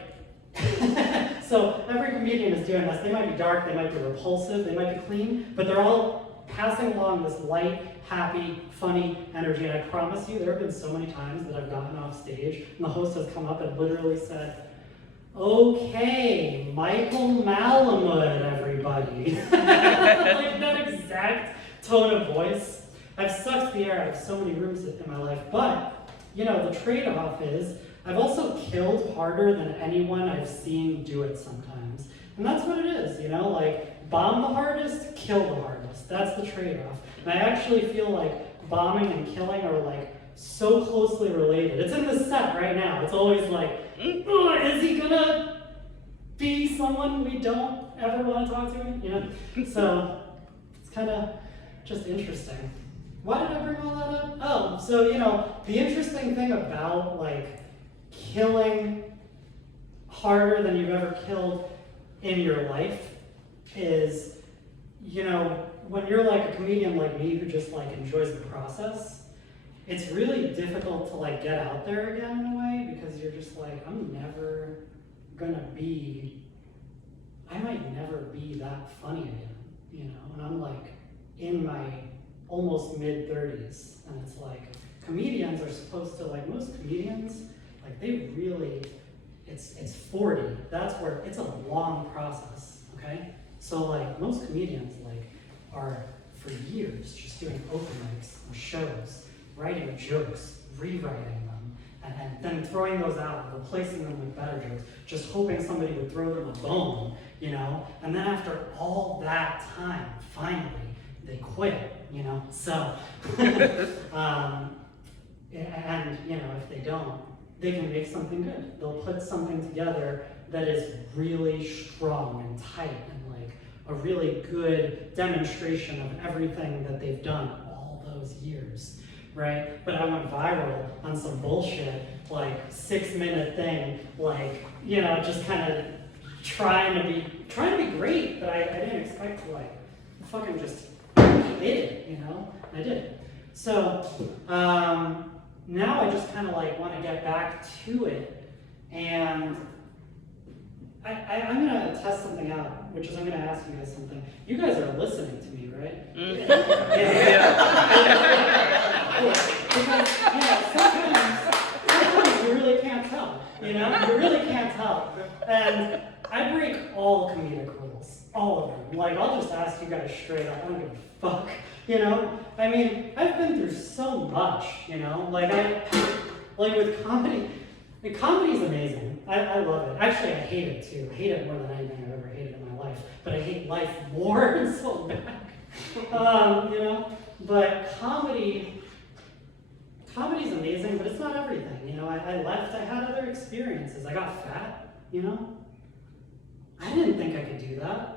so every comedian is doing this. They might be dark, they might be repulsive, they might be clean, but they're all passing along this light, happy, funny energy. And I promise you, there have been so many times that I've gotten off stage and the host has come up and literally said, "Okay, Michael Malamud, everybody." Like that exact tone of voice. I've sucked the air out of so many rooms in my life, but, you know, the trade-off is I've also killed harder than anyone I've seen do it sometimes. And that's what it is, you know, like bomb the hardest, kill the hardest. That's the trade-off. And I actually feel like bombing and killing are like so closely related. It's in the set right now. It's always like, oh, is he gonna be someone we don't ever want to talk to? You know? So it's kind of just interesting. Why did I bring all that up? Oh, so, you know, the interesting thing about like killing harder than you've ever killed in your life is, you know, when you're like a comedian like me who just like enjoys the process, it's really difficult to like get out there again in a way, because you're just like, I'm never gonna be, I might never be that funny again, you know? And I'm like in my almost mid-30s, and it's like, comedians are supposed to, like most comedians, like they really, it's 40, that's where, it's a long process, okay? So like most comedians like are for years just doing open mics and shows, writing jokes, rewriting them, and then throwing those out, replacing them with better jokes, just hoping somebody would throw them a bone, you know? And then after all that time, finally, they quit, you know? So, and you know, if they don't, they can make something good. They'll put something together that is really strong and tight and like a really good demonstration of everything that they've done all those years, right? But I went viral on some bullshit, like 6-minute thing, like, you know, just kind of trying to be great, but I didn't expect to like fucking just hit it, you know? I did. So, now I just kind of like want to get back to it, and I'm going to test something out, which is I'm going to ask you guys something. You guys are listening to me, right? Mm-hmm. Because, you know, sometimes you really can't tell, you know? You really can't tell. And I break all comedic rules, all of them. Like, I'll just ask you guys straight up, I don't give a fuck. You know, I mean, I've been through so much, you know, like with comedy, comedy's amazing. I love it. Actually, I hate it too. I hate it more than anything I've ever hated in my life, but I hate life more and so bad. You know, but comedy's amazing, but it's not everything. You know, I left, I had other experiences. I got fat, you know. I didn't think I could do that.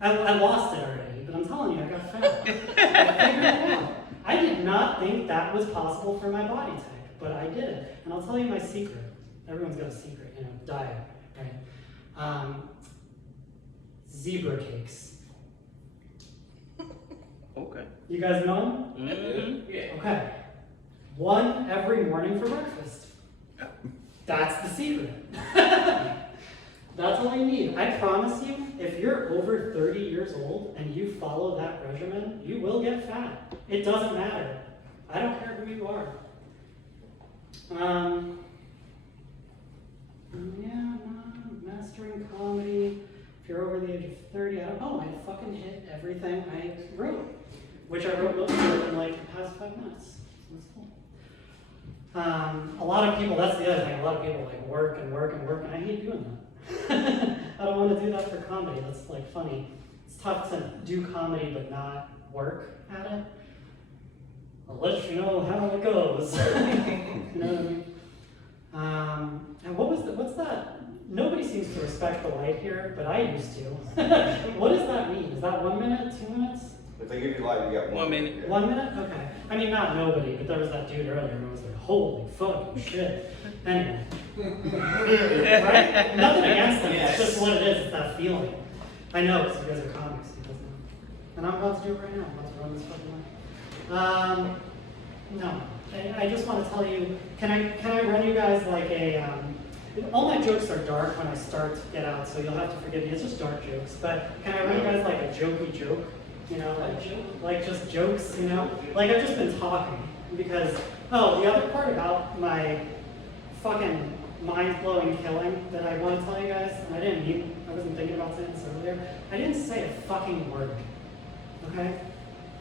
I lost it already, but I'm telling you, I got fat. I figured it out. I did not think that was possible for my body type, but I did it. And I'll tell you my secret. Everyone's got a secret, you know, diet, right? Zebra cakes. Okay. You guys know them? Mm-hmm. Yeah. Okay. One every morning for breakfast. That's the secret. That's all you need. I promise you, if you're over 30 years old and you follow that regimen, you will get fat. It doesn't matter. I don't care who you are. Yeah, mastering comedy. If you're over the age of 30, I don't know. I fucking hit everything I wrote, which I wrote most of it in like the past 5 minutes. That's cool. A lot of people, that's the other thing, a lot of people like work, and I hate doing that. I don't want to do that for comedy. That's like funny. It's tough to do comedy but not work at it. I'll let you know how it goes. You know what I mean? And what's that? Nobody seems to respect the light here, but I used to. What does that mean? Is that 1 minute, 2 minutes? If they give you light, you got 1 minute. Yeah. 1 minute? Okay. I mean, not nobody, but there was that dude earlier who was like, holy fucking shit. Anyway. Right? Nothing against them. It's just what it is. It's that feeling. I know, because you guys are comics. You guys know. And I'm about to do it right now. I'm about to run this fucking light. No. I just want to tell you, can I run you guys like a, all my jokes are dark when I start to get out, so you'll have to forgive me. It's just dark jokes. But can I run you guys like a jokey joke? You know, like just jokes, you know? Like I've just been talking because, oh, the other part about my fucking mind-blowing killing that I want to tell you guys, and I wasn't thinking about saying this earlier, I didn't say a fucking word, okay?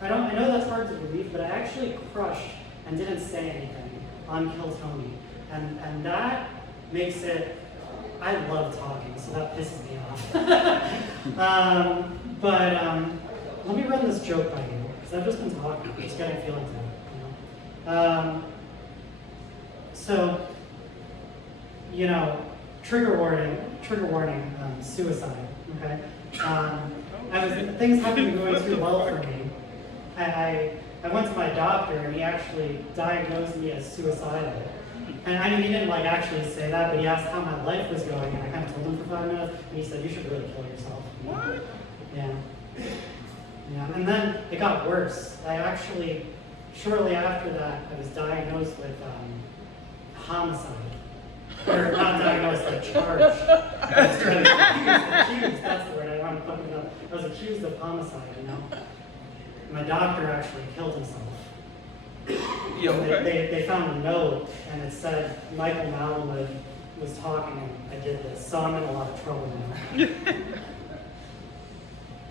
I know that's hard to believe, but I actually crushed and didn't say anything on Kill Tony, and that makes it, I love talking, so that pisses me off. Let me run this joke by you, because I've just been talking, just getting feelings out, you know? So, you know, trigger warning, suicide, okay? Things haven't been going too well for me. I went to my doctor and he actually diagnosed me as suicidal. And I mean, he didn't like actually say that, but he asked how my life was going, and I kind of told him for 5 minutes, and he said, "You should really kill yourself." What? Yeah. Yeah, and then it got worse. I actually, shortly after that, I was diagnosed with homicide. Or not diagnosed, like charged. I was accused, that's the word, I want to fuck it up. I was accused of homicide, you know? My doctor actually killed himself. Yeah, okay. They found a note, and it said Michael Malamud was talking, and I did this, so I'm in a lot of trouble now.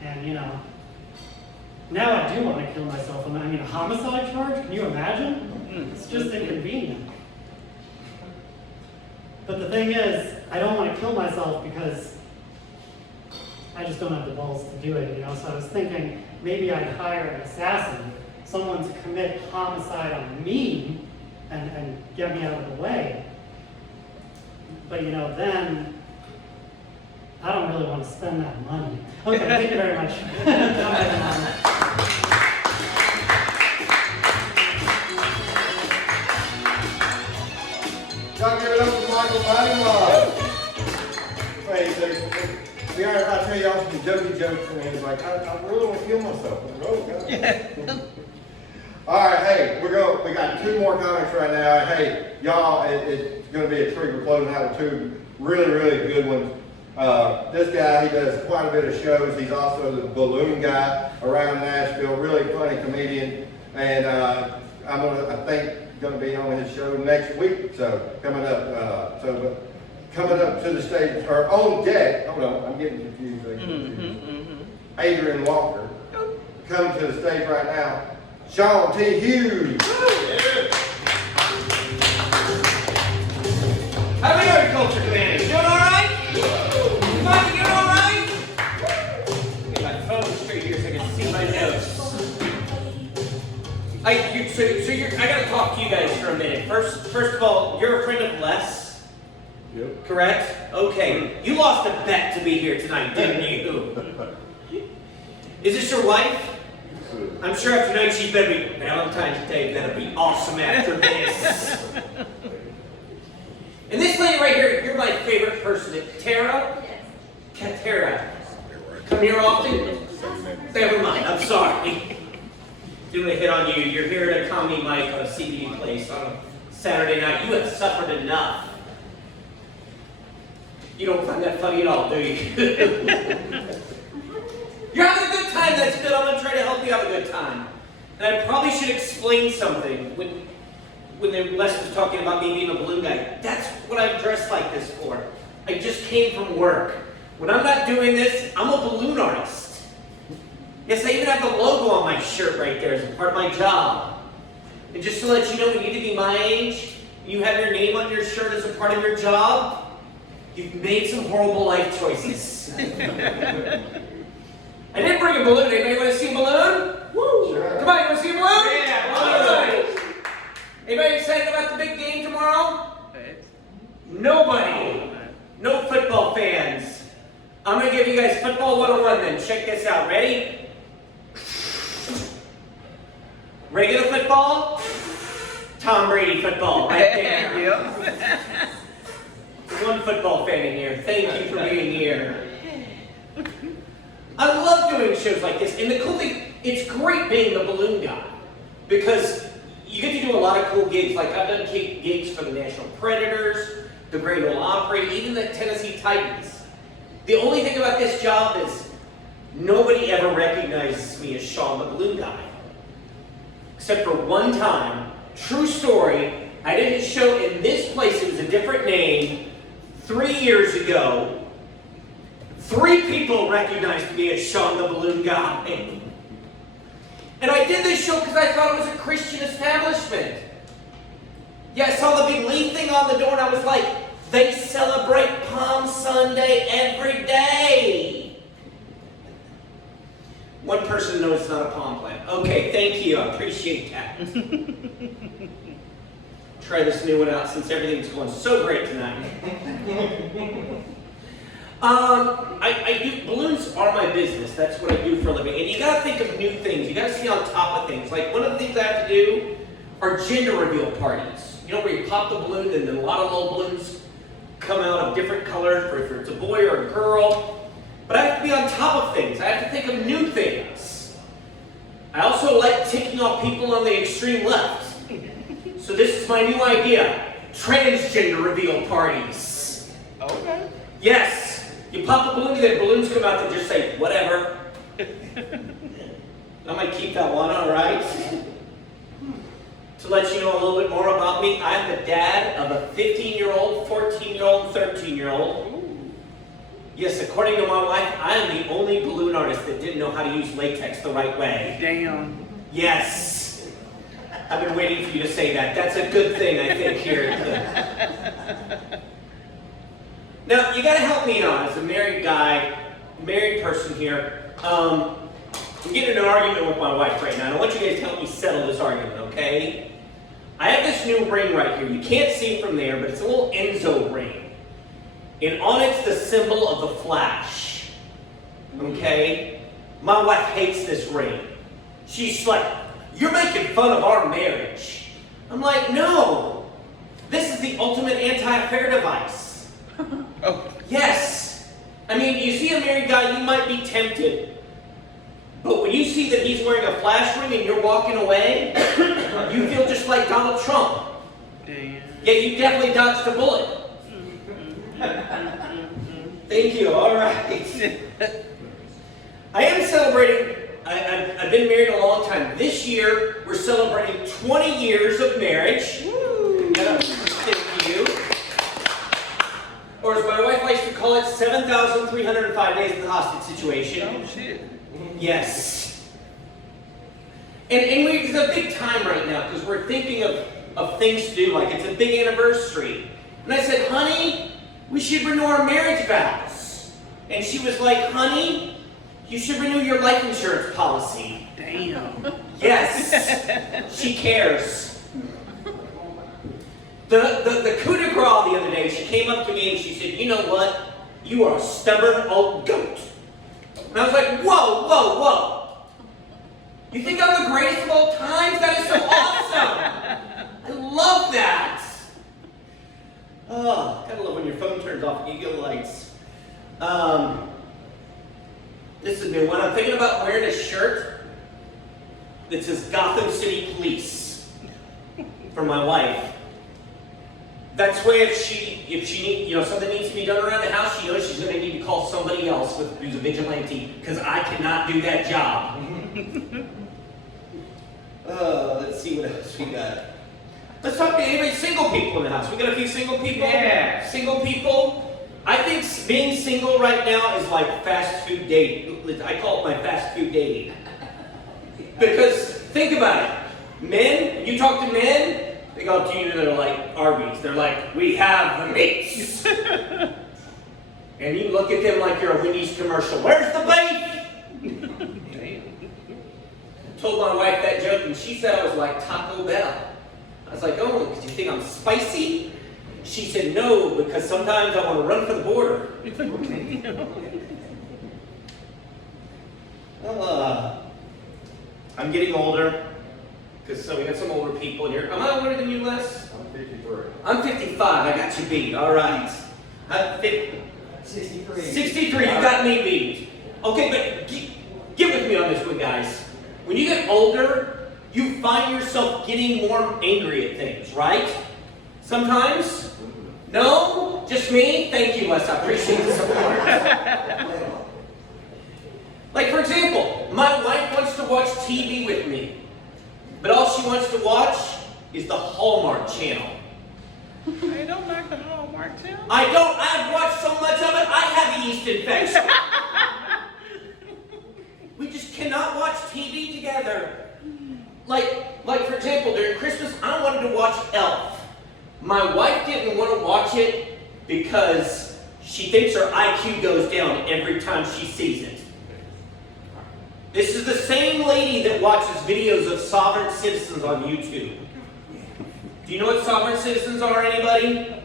And, you know, now I do want to kill myself. I mean, a homicide charge? Can you imagine? It's just inconvenient. But the thing is, I don't want to kill myself because I just don't have the balls to do it, you know? So I was thinking maybe I'd hire an assassin, someone to commit homicide on me and get me out of the way. But, you know, then I don't really want to spend that money. Okay, thank you very much. Y'all give it up for Michael Malamud. Wait, so, I tell y'all some jokey jokes, and he's like, I really want to kill myself. I'm like, oh, God. All right, hey, we got 2 more comics right now. Hey, y'all, it's going to be a treat. We're closing out with 2 really, really good ones. This guy, he does quite a bit of shows. He's also the balloon guy around Nashville. Really funny comedian, and I think going to be on his show next week. So coming up, to the stage or on deck. Hold on, I'm getting confused. Adrian Walker, coming to the stage right now. Sean T. Hughes. How are you, Culture Commanders? Doing all right? Mike, you doing all right? Get my phone straight here so I can see my notes. I gotta talk to you guys for a minute. First of all, you're a friend of Les? Yep. Correct? Okay. You lost a bet to be here tonight, didn't you? Is this your wife? I'm sure after tonight she better be Valentine's Day better be awesome after this. And this lady right here, you're my favorite person. Tara? Yes. Tara. Come here often? Never mind, I'm sorry. Doing a hit on you. You're here at a comedy mic on a CBD place on a Saturday night. You have suffered enough. You don't find that funny at all, do you? You're having a good time, that's good. I'm going to try to help you have a good time. And I probably should explain something. When Les was talking about me being a balloon guy, that's what I'm dressed like this for. I just came from work. When I'm not doing this, I'm a balloon artist. Yes, I even have the logo on my shirt right there as a part of my job. And just to let you know, when you get to be my age, you have your name on your shirt as a part of your job, you've made some horrible life choices. I didn't bring a balloon. Anybody want to see a balloon? Woo! Sure. Come on, you want to see a balloon? Yeah, balloon. Anybody excited about the big game tomorrow? Nobody. No football fans. I'm going to give you guys football 101 then. Check this out. Ready? Regular football, Tom Brady football, right there. Yep. One football fan in here. Thank you for being here. I love doing shows like this, and the cool thing, it's great being the balloon guy, because you get to do a lot of cool gigs. Like I've done gigs for the National Predators, the Great Ole Opry, even the Tennessee Titans. The only thing about this job is nobody ever recognizes me as Sean the Balloon Guy. Except for one time, true story, I did a show in this place, it was a different name, 3 years ago. 3 people recognized me as Sean the Balloon Guy. And I did this show because I thought it was a Christian establishment. Yeah, I saw the big leaf thing on the door and I was like, they celebrate Palm Sunday every day. One person knows it's not a palm plant. Okay, thank you. I appreciate that. Try this new one out since everything's going so great tonight. I do, balloons are my business. That's what I do for a living. And you gotta think of new things. You gotta stay on top of things. Like one of the things I have to do are gender reveal parties. You know, where you pop the balloon and then a lot of little balloons come out of different colors, for if it's a boy or a girl. But I have to be on top of things. I have to think of new things. I also like ticking off people on the extreme left. So this is my new idea. Transgender reveal parties. Okay. Yes. You pop a balloon and then balloons come out that just say, whatever. I might keep that one, all right? To let you know a little bit more about me, I'm the dad of a 15-year-old, 14-year-old, and 13-year-old. Yes, according to my wife, I am the only balloon artist that didn't know how to use latex the right way. Damn. Yes. I've been waiting for you to say that. That's a good thing, I think, here. Now, you gotta help me out as a married guy, married person here. I'm getting in an argument with my wife right now, and I want you guys to help me settle this argument, okay? I have this new ring right here. You can't see it from there, but it's a little Enzo ring. And on it's the symbol of the Flash. Okay? My wife hates this ring. She's like, you're making fun of our marriage. I'm like, no. This is the ultimate anti-affair device. Oh. Yes. I mean, you see a married guy, you might be tempted. But when you see that he's wearing a flash ring and you're walking away, you feel just like Donald Trump. Damn. Yet you definitely dodged a bullet. Thank you, all right. I am celebrating, I've been married a long time. This year, we're celebrating 20 years of marriage. Woo. Thank you. Or as my wife likes to call it, 7,305 days in the hostage situation. Oh, shit. Yes. And it's a big time right now because we're thinking of things to do, like it's a big anniversary. And I said, honey, we should renew our marriage vows. And she was like, honey, you should renew your life insurance policy. Damn. Yes, she cares. The coup de grace the other day, she came up to me and she said, you know what? You are a stubborn old goat. And I was like, whoa, whoa, whoa. You think I'm the greatest of all times? That is so awesome. I love that. Oh, gotta love when your phone turns off and you get lights. This is a new one. I'm thinking about wearing a shirt that says Gotham City Police for my wife. That's way if she needs, something needs to be done around the house, she knows she's going to need to call somebody else who's a vigilante, because I cannot do that job. Let's see what else we got. Let's talk to anybody, single people in the house. We got a few single people? Yeah. Single people? I think being single right now is like fast food dating. I call it my fast food dating. Because, think about it. Men, when you talk to men, they go up to you and they're like, Arby's. They're like, we have the meats. And you look at them like you're a Wendy's commercial. Where's the beef? I told my wife that joke and she said I was like Taco Bell. I was like, oh, because you think I'm spicy? She said, no, because sometimes I want to run for the border. I'm getting older. So we got some older people in here. Am I older than you, Les? I'm 53. I'm 55. I got you beat. All right. 63. 63. You got me beat. Okay, but get with me on this one, guys. When you get older, you find yourself getting more angry at things, right? Sometimes? No? Just me? Thank you, Les. I appreciate the support. Like, for example, my wife wants to watch TV with me. But all she wants to watch is the Hallmark Channel. I don't like the Hallmark Channel. I don't. I've watched so much of it, I have a yeast infection. We just cannot watch TV together. Like for example, during Christmas, I wanted to watch Elf. My wife didn't want to watch it because she thinks her IQ goes down every time she sees it. This is the same lady that watches videos of sovereign citizens on YouTube. Do you know what sovereign citizens are, anybody?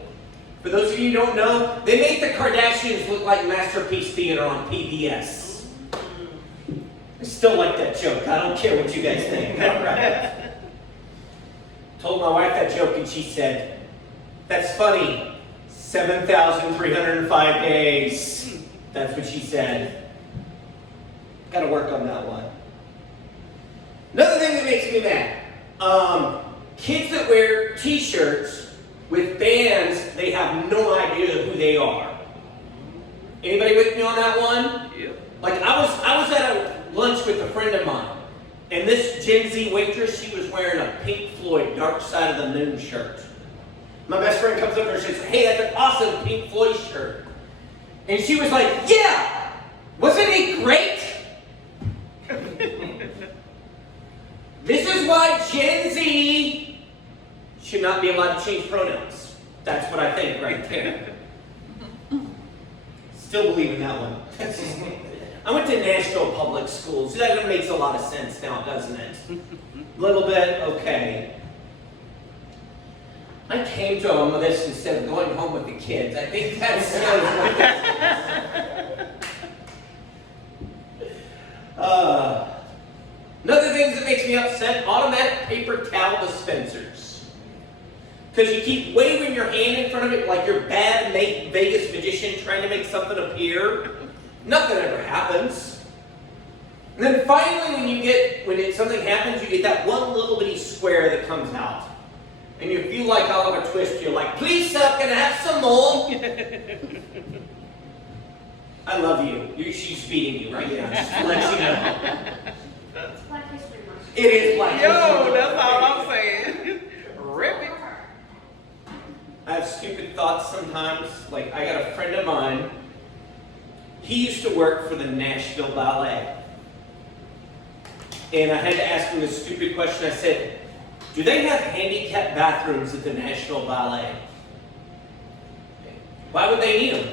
For those of you who don't know, they make the Kardashians look like Masterpiece Theater on PBS. I still like that joke. I don't care what you guys think. All right. Told my wife that joke and she said, "That's funny. 7,305 days." That's what she said. Gotta work on that one. Another thing that makes me mad. Kids that wear t-shirts with bands, they have no idea who they are. Anybody with me on that one? Yeah. Like I was at a lunch with a friend of mine, and this Gen Z waitress, she was wearing a Pink Floyd Dark Side of the Moon shirt. My best friend comes up to her and says, "Hey, that's an awesome Pink Floyd shirt." And she was like, "Yeah, wasn't he great?" This is why Gen Z should not be allowed to change pronouns. That's what I think right there. Still believe in that one. I went to Nashville public schools. That makes a lot of sense now, doesn't it? A little bit, okay. I came to them with this instead of going home with the kids. I think that shows what another thing that makes me upset, automatic paper towel dispensers. Because you keep waving your hand in front of it like you're bad Vegas magician trying to make something appear. Nothing ever happens. And then finally when something happens, you get that one little bitty square that comes out. And you feel like Oliver Twist, you're like, "Please, sir, can I have some more?" I love you. She's feeding you right now, just to let you know. It's Black History Month. It is Black History Month. Yo, that's all I'm saying. Rip it. I have stupid thoughts sometimes. Like, I got a friend of mine. He used to work for the Nashville Ballet. And I had to ask him this stupid question. I said, "Do they have handicapped bathrooms at the Nashville Ballet?" Why would they need them?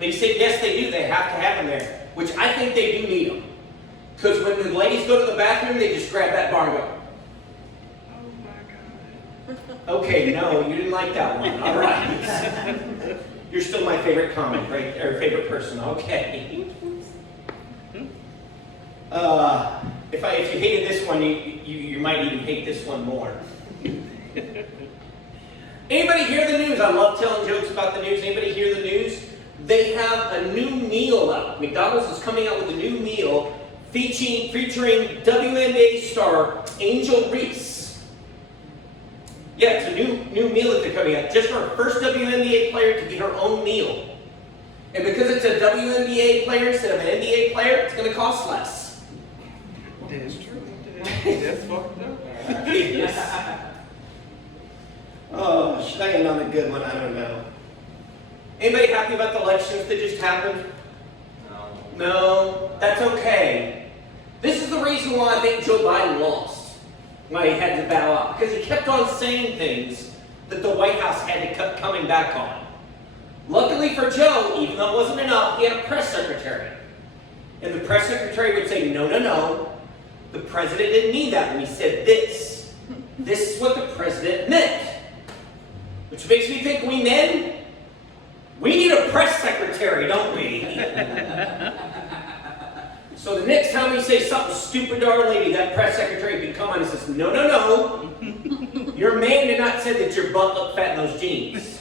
They said, "Yes, they do. They have to have them there." Which I think they do need them. Because when the ladies go to the bathroom, they just grab that bar and go. Okay, no, you didn't like that one. All right. You're still my favorite comic, right? Or favorite person. Okay. If you hated this one, you might even hate this one more. Anybody hear the news? I love telling jokes about the news. Anybody hear the news? They have a new meal out. McDonald's is coming out with a new meal featuring WNBA star Angel Reese. Yeah, it's a new meal that they're coming out. Just for our first WNBA player to get her own meal. And because it's a WNBA player instead of an NBA player, it's going to cost less. That's true. That's fucked up. Yes. Oh, should I end on a good one? I don't know. Anybody happy about the elections that just happened? No, that's okay. This is the reason why I think Joe Biden lost. Why he had to bow out. Because he kept on saying things that the White House had to keep coming back on. Luckily for Joe, even though it wasn't enough, he had a press secretary. And the press secretary would say, "No, no, no. The president didn't mean that when he said this. This is what the president meant." Which makes me think we need a press secretary, don't we? So the next time we say something stupid to our lady, that press secretary can come on and says, "No, no, no. Your man did not say that your butt looked fat in those jeans.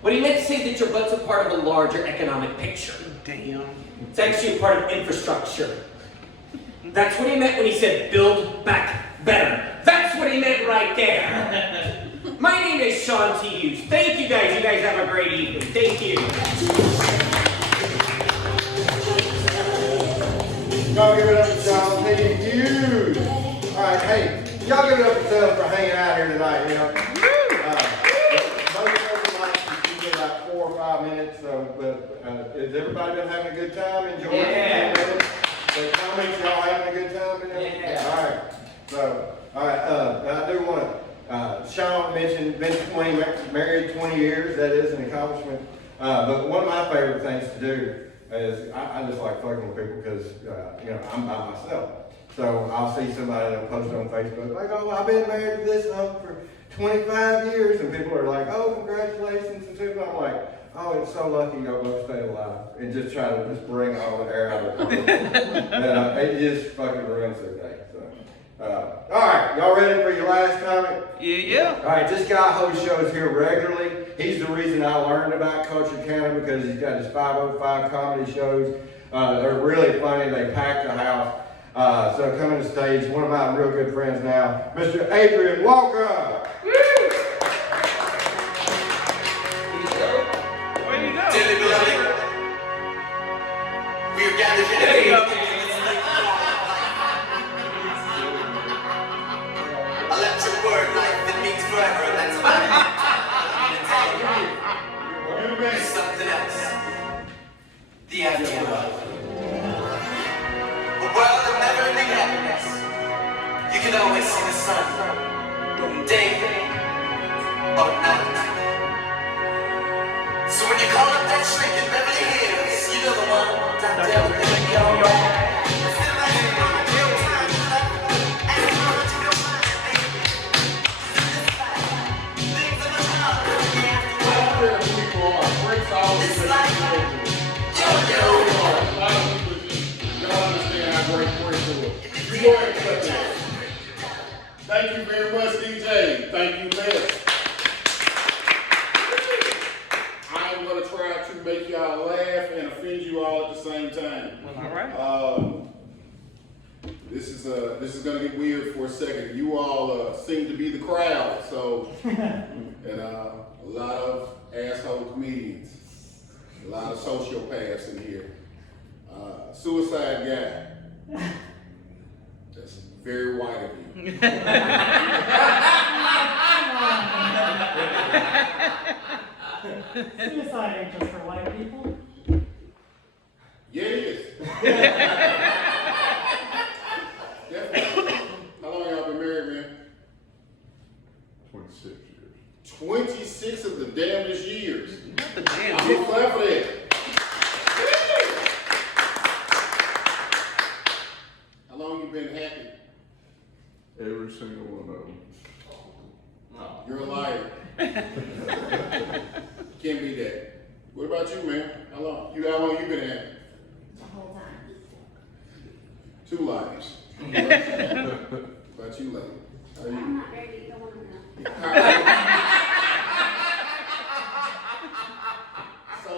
What he meant to say that your butt's a part of a larger economic picture. Damn. It's actually a part of infrastructure. That's what he meant when he said build back better. That's what he meant right there." My name is Sean T. Hughes. Thank you guys. You guys have a great evening. Thank you. Y'all give it up for Sean T. Hughes. All right, hey, y'all give it up for hanging out here tonight. You know, most of the nights you get like 4 or 5 minutes. So, has everybody been having a good time? Enjoying it? The comments, y'all having a good time? Yeah. All right. So, all right. I do want to. Sean mentioned been 20 married 20 years. That is an accomplishment. But one of my favorite things to do is I just like fucking with people because you know, I'm by myself. So I'll see somebody that'll post on Facebook like, "Oh, I've been married to this for 25 years," and people are like, "Oh, congratulations!" And people, I'm like, "Oh, it's so lucky y'all both stay alive," and just try to just bring all the air out of the room. And it just fucking ruins their day. So All right, y'all ready for your last comment? Yeah. All right, this guy hosts shows here regularly. He's the reason I learned about Culture Canna because he's got his 505 comedy shows. They're really funny. They pack the house. So coming to stage, one of my real good friends now, Mr. Adrian Walker. Where you go? Dearly beloved, we are gathered here There you today. go. Electric word, life that means forever, and that's about it. There's something else. The afterlife. A world of never-ending happiness. You can always see the sun, day or night. So when you call up that shrink in Beverly Hills, you know the one, Dr. Everything All Right. Thank you very much, DJ. Thank you, Les. I am going to try to make y'all laugh and offend you all at the same time. All right. This is going to get weird for a second. You all seem to be the crowd, so and a lot of asshole comedians, a lot of sociopaths in here. Suicide guy. That's very white of you. Suicide ain't just for white people. Yeah, it is. Definitely. How long y'all been married, man? 26 years. 26 of the damnedest years. Not the damn. I'm gonna clap for that. How long you been happy? Every single one of them. You're a liar. Can't be that. What about you, man? How long you been happy? The whole time. 2 liars. About you, lady? How are I'm you? not ready to either one of them. So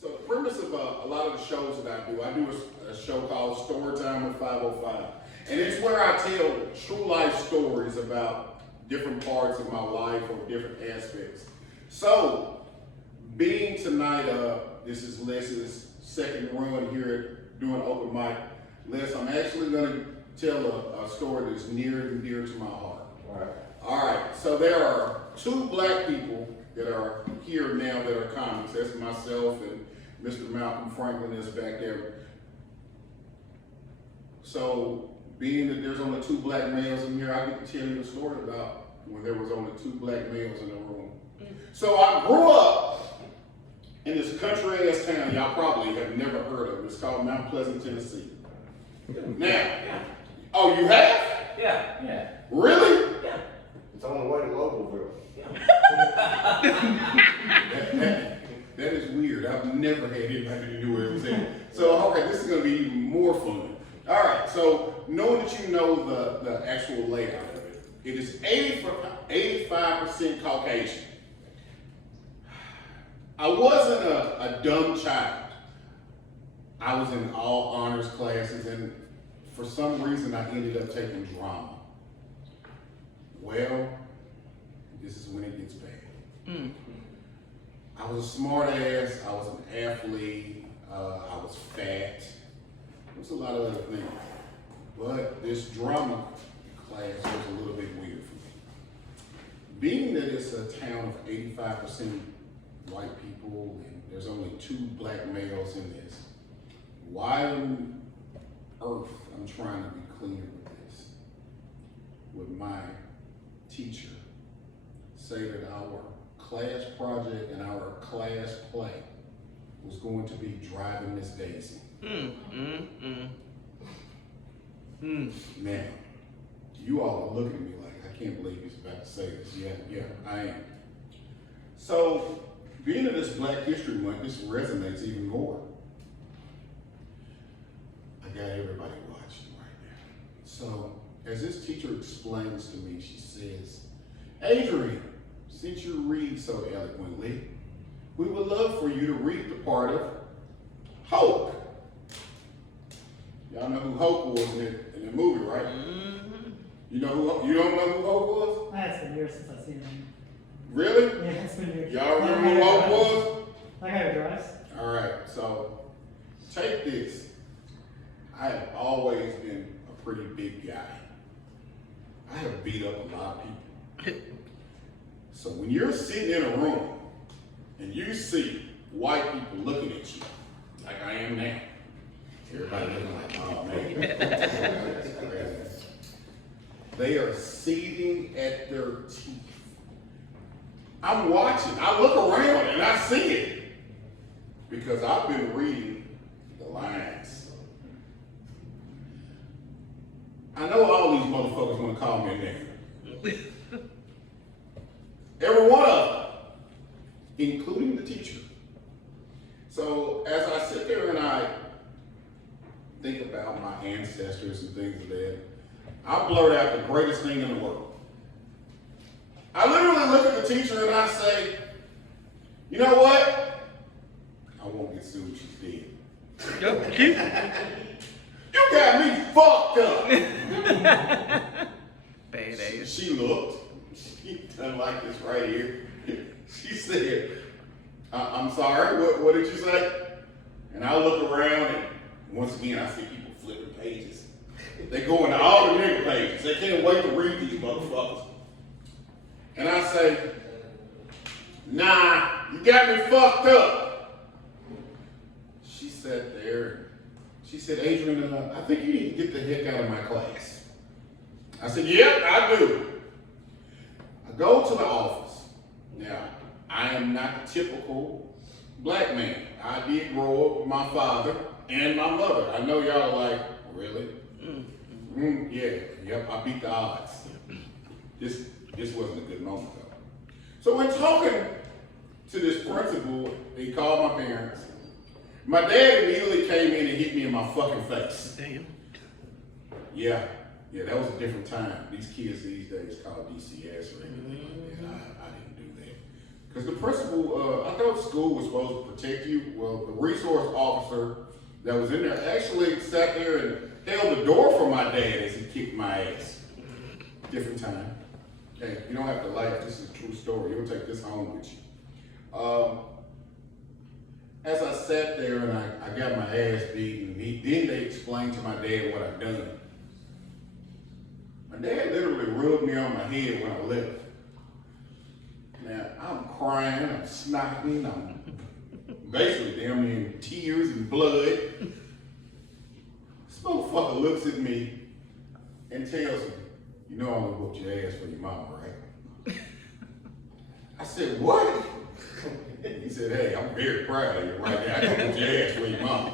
the premise of a lot of the shows that I do a show called Storytime with 505. And it's where I tell true life stories about different parts of my life or different aspects. So, being tonight, this is Les's second run here at doing open mic. Les, I'm actually going to tell a story that's near and dear to my heart. All right, so there are 2 black people that are here now that are comics. That's myself and Mr. Malcolm Franklin is back there. So, being that there's only 2 black males in here, I get to tell you a story about when there was only 2 black males in the room. So I grew up in this country ass town y'all probably have never heard of. It's called Mount Pleasant, Tennessee. Now, oh, you have? Yeah. Really? Yeah. It's on the way to Localville. That is weird. I've never had anybody to do what it was in. So, all right, this is going to be even more fun. All right, so knowing that you know the actual layout of it, it is 85% Caucasian. I wasn't a dumb child. I was in all honors classes, and for some reason I ended up taking drama. Well, this is when it gets bad. I was a smart ass, I was an athlete, I was fat. There was a lot of other things. But this drama class was a little bit weird for me. Being that it's a town of 85% white people and there's only 2 black males in this, why on earth I'm trying to be clear with this? Would my teacher say that our class project and our class play was going to be Driving Miss Daisy? Now, you all are looking at me like, I can't believe he's about to say this. Yeah, I am. So, being in this Black History Month, this resonates even more. I got everybody watching right now. So, as this teacher explains to me, she says, Adrian, since you read so eloquently, we would love for you to read the part of Hope. Y'all know who Hope was in the movie, right? You don't know who Hope was? It's been years since I've seen him. Really? Yeah, it's been years. Y'all remember who Hope was? That guy who drives. All right, so take this. I have always been a pretty big guy. I have beat up a lot of people. So when you're sitting in a room and you see white people looking at you, like I am now, everybody looking like, oh man, that's crazy. They are seething at their teeth. I'm watching, I look around and I see it because I've been reading the lines. I know all these motherfuckers want to call me a nigga. Every one of them, including the teacher. So as I sit there and I think about my ancestors and things of that, I blurt out the greatest thing in the world. I literally look at the teacher and I say, you know what? I won't get sued, she's dead. You got me fucked up. Bad ass. She looked. She done like this right here. She said, I'm sorry, what did you say? And I look around and once again I see people flipping pages. They go into all the nigga pages. They can't wait to read these motherfuckers. And I say, nah, you got me fucked up. She sat there. She said, Adrian, I think you need to get the heck out of my class. I said, yep, I do. I go to the office. Now, I am not the typical black man. I did grow up with my father and my mother. I know y'all are like, really? Yep, I beat the odds. This wasn't a good moment though. So when talking to this principal, he called my parents. My dad immediately came in and hit me in my fucking face. Damn. Yeah, that was a different time. These kids these days call DCS or anything like that. I didn't do that. Because the principal, I thought school was supposed to protect you. Well, the resource officer that was in there actually sat there and held the door for my dad as he kicked my ass. Different time. Hey, you don't have to laugh. This is a true story. You'll take this home with you. As I sat there and I got my ass beaten, then they explained to my dad what I'd done. My dad literally rubbed me on my head when I left. Now, I'm crying, I'm snotting, I'm basically damn near in tears and blood. This motherfucker looks at me and tells me, you know I'm gonna whoop your ass for your mama, right? I said, what? He said, hey, I'm very proud of you right now. I can whoop your ass for your mama.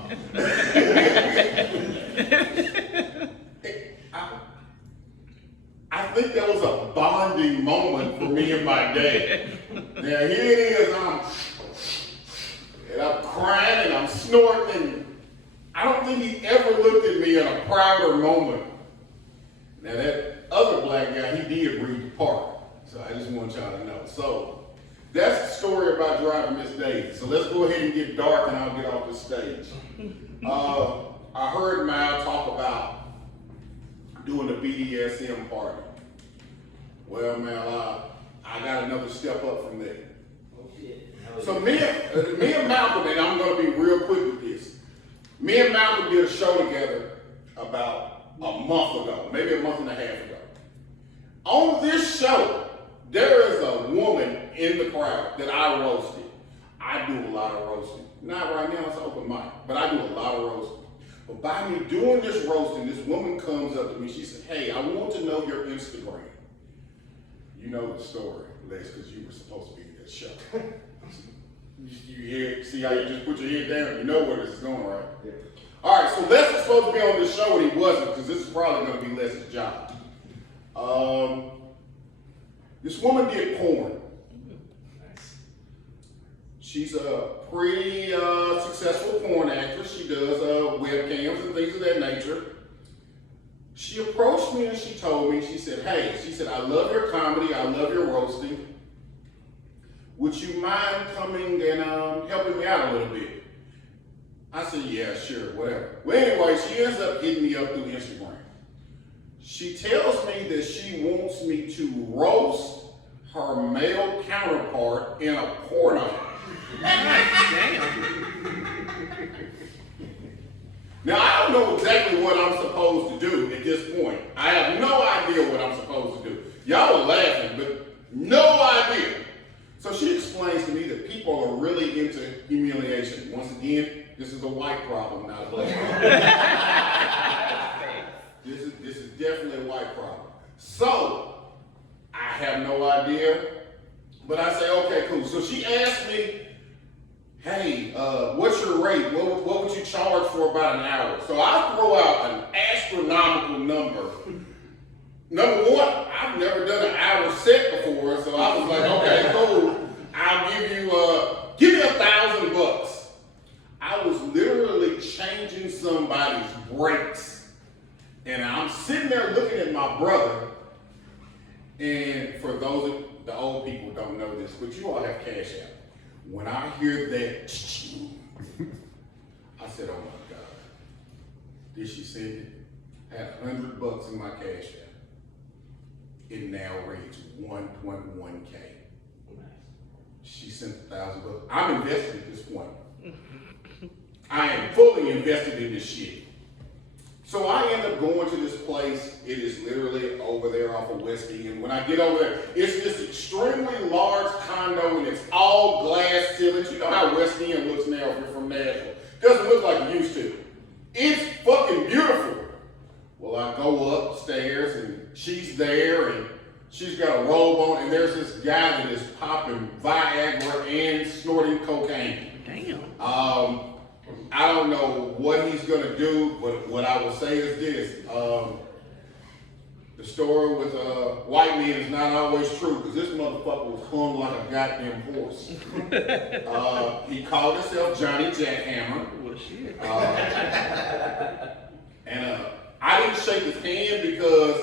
I think that was a bonding moment for me and my dad. Now here it is, I'm crying and I'm snorting, and I don't think he ever looked at me in a prouder moment. Now that other black guy, he did read the part. So I just want y'all to know. So that's the story about driving Miss Daisy. So let's go ahead and get dark and I'll get off the stage. I heard Mal talk about doing a BDSM party. Well, Mal, I got another step up from there. Oh shit. So me and Malcolm, and I'm gonna be real quick with this. Me and Malcolm did a show together about a month ago, maybe a month and a half ago. On this show, there is a woman in the crowd that I roasted. I do a lot of roasting. Not right now, it's open mic, but I do a lot of roasting. But by me doing this roasting, this woman comes up to me, she said, hey, I want to know your Instagram. You know the story, Les, because you were supposed to be in that show. You hear, see how you just put your head down? You know where this is going, right? Yeah. All right, so Les was supposed to be on this show and he wasn't, because this is probably going to be Les's job. This woman did porn. She's a pretty successful porn actress. She does webcams and things of that nature. She approached me and she told me, she said, hey, she said, I love your comedy, I love your roasting. Would you mind coming and helping me out a little bit? I said, yeah, sure, whatever. Well, anyway, she ends up hitting me up through Instagram. She tells me that she wants me to roast her male counterpart in a porno. Now, I don't know exactly what I'm supposed to do at this point. I have no idea what I'm supposed to do. Y'all are laughing, but no idea. So she explains to me that people are really into humiliation. Once again, this is a white problem, not a black problem. This is definitely a white problem. So, I have no idea, but I say, okay, cool. So she asked me, hey, what's your rate? What would you charge for about an hour? So I throw out an astronomical number. Number one, I've never done an hour set before, so I was like, okay, cool. I'll give you, give me $1,000. I was literally changing somebody's brakes. And I'm sitting there looking at my brother. And for those of the old people don't know this, but you all have Cash App. When I hear that, I said, oh my God. Did she send it? I had $100 in my Cash App. It now reads 1.1K. She sent $1,000. I'm invested at this point. I am fully invested in this shit. So I end up going to this place. It is literally over there off of West E. And when I get over there, it's this extremely large condo and it's all glass ceilings. You know how West End looks now if you're from Nashville. Doesn't look like it used to. It's fucking beautiful. Well, I go upstairs and she's there and she's got a robe on and there's this guy that is popping Viagra and snorting cocaine. Damn. I don't know what he's gonna do, but what I will say is this. The story with white men is not always true, because this motherfucker was hung like a goddamn horse. He called himself Johnny Jackhammer. Well, shit. And I didn't shake his hand because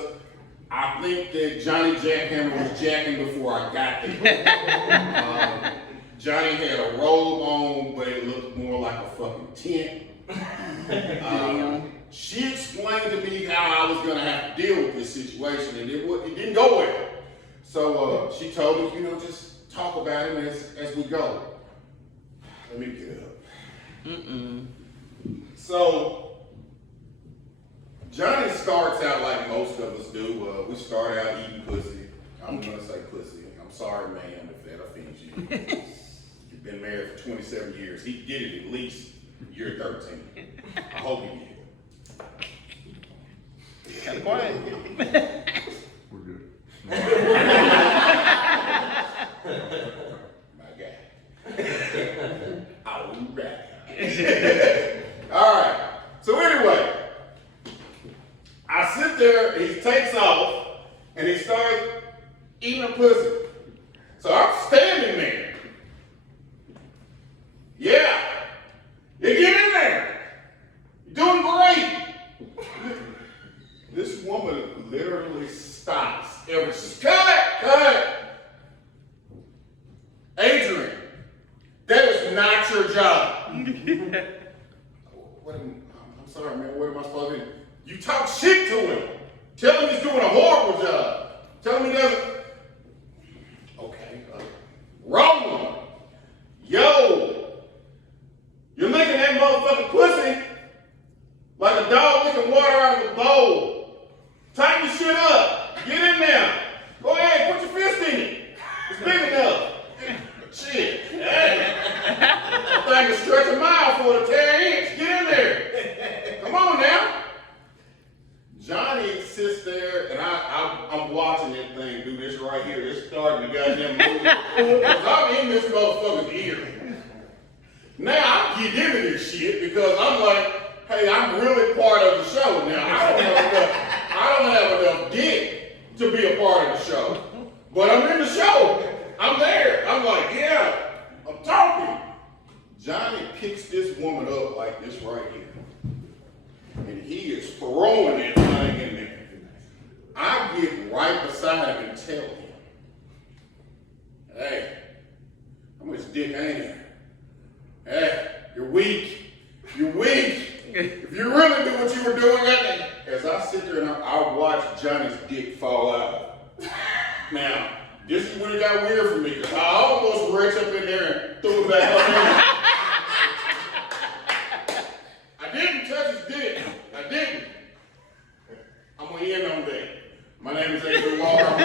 I think that Johnny Jackhammer was jacking before I got there. Johnny had a robe on, but it looked more like a fucking tent. She explained to me how I was gonna have to deal with this situation, and it didn't go well. So she told me, just talk about it as we go. Let me get it up. So Johnny starts out like most of us do. We start out eating pussy. I'm gonna say pussy. I'm sorry, ma'am, if that offends you. You've been married for 27 years. He did it at least year 13. I hope he did. Kind of quiet. We're good. My guy. All right. All right. So anyway, I sit there, he takes off, and he starts eating a pussy. So I'm standing there. Yeah. You get in there. You're doing great. This woman literally stops. Cut! Adrian, that is not your job. I'm sorry, man. What am I supposed to do? You talk shit to him. Tell him he's doing a horrible job. Tell him he doesn't. Okay. Roland. Yo. You're licking that motherfucking pussy like a dog licking water out of a bowl. Tighten your shit up. Get in there. Go ahead, put your fist in it. It's big enough. Shit. Hey. I think it's stretch a mile for the 10 inch. Get in there. Come on now. Johnny sits there, and I'm watching that thing do this right here. It's starting to goddamn move. Because I'm in this motherfucker's ear. Now I get into this shit because I'm like, hey, I'm really part of the show now. I don't have enough dick to be a part of the show. But I'm in the show. I'm there. I'm like, yeah, I'm talking. Johnny picks this woman up like this right here. And he is throwing that thing in there. right beside him and tell him, hey, how much dick ain't there? Hey, you're weak. You're weak. If you really knew what you were doing that day. As I sit there and I watch Johnny's dick fall out. Now, this is when it got weird for me, because I almost reached up in there and threw it back up there. I didn't touch his dick. I didn't. I'm going to end on that. My name is Adrian Walker. I'm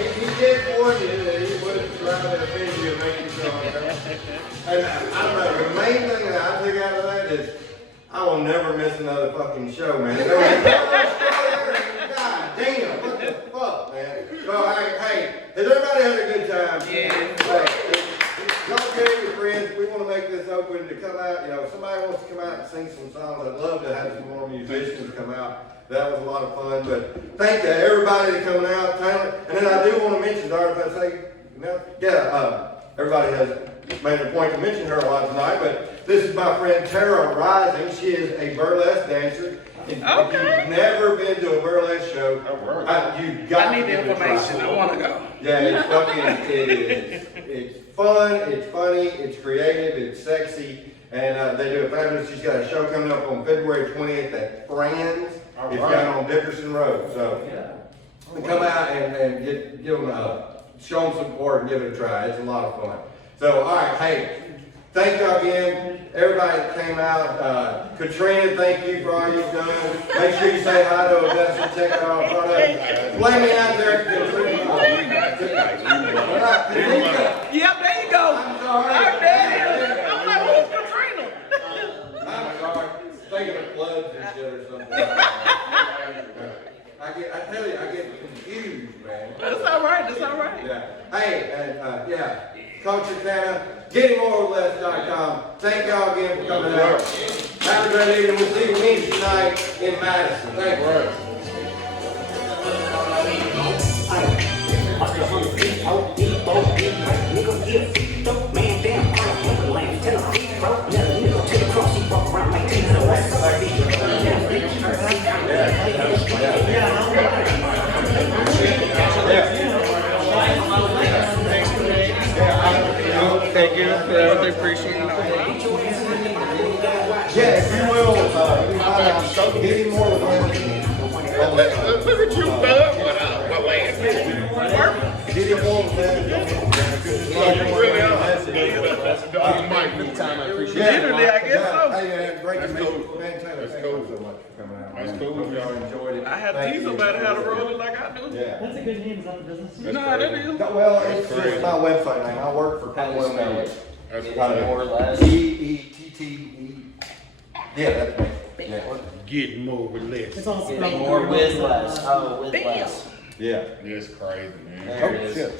If he did warn you that he wouldn't try to offend you and make you feel uncomfortable. And I don't know, the main thing that I took out of that is I will never miss another fucking show, man. God damn, what the fuck, man? So, hey, has everybody had a good time? Yeah. Hey, y'all tell your friends, we want to make this open to come out. You know, if somebody wants to come out and sing some songs, I'd love to have some more musicians come out. That was a lot of fun, but thank you everybody that coming out, Taylor. And then I do want to mention, Dart, if I say, you know, everybody has made a point to mention her a lot tonight, but this is my friend Tara Rising. She is a burlesque dancer. If you've never been to a burlesque show, you've got to need the information. I want to go. Yeah, it's fucking, it is. It's fun, it's funny, it's creative, it's sexy, and they do a fabulous. She's got a show coming up on February 20th at Fran's. It's down on Dickerson Road. So come out and give them show them some support and give it a try. It's a lot of fun. So all right, hey, thank y'all again. Everybody that came out. Katrina, thank you for all you've done. Make sure you say hi to Augusta. Check out our product. Play me out there, Katrina. Yep, there you go. I'm sorry. I'm like, who's Katrina? I'm sorry. Thinking of floods and shit or something. I tell you, I get confused, man. That's all right. That's all right. Yeah. Hey, and yeah, Culture Canna, gettingmoreless.com. Thank y'all again for coming out. Have a great evening. We'll see you Wednesday tonight in Madison. Thank you. Thank you. I appreciate it. Yeah, if you will, getting more with Look at you, bud. What up? My way. Getting more with You really are. Literally, I guess so. Hey, great to meet you. Man, Taylor, thank you so much for coming out. That's cool. Hope y'all enjoyed it. I had to teach somebody how to roll it like I do. Yeah. That's a good name. Is that the business? No, that is. Well, it's just my website name. I work for Canna Network. More or less. E-E-T-T-E. Yeah, that's me. Yeah. Getting more with less. It's all spelled More with less. Oh, with less. Yeah. It's crazy, man. There it is.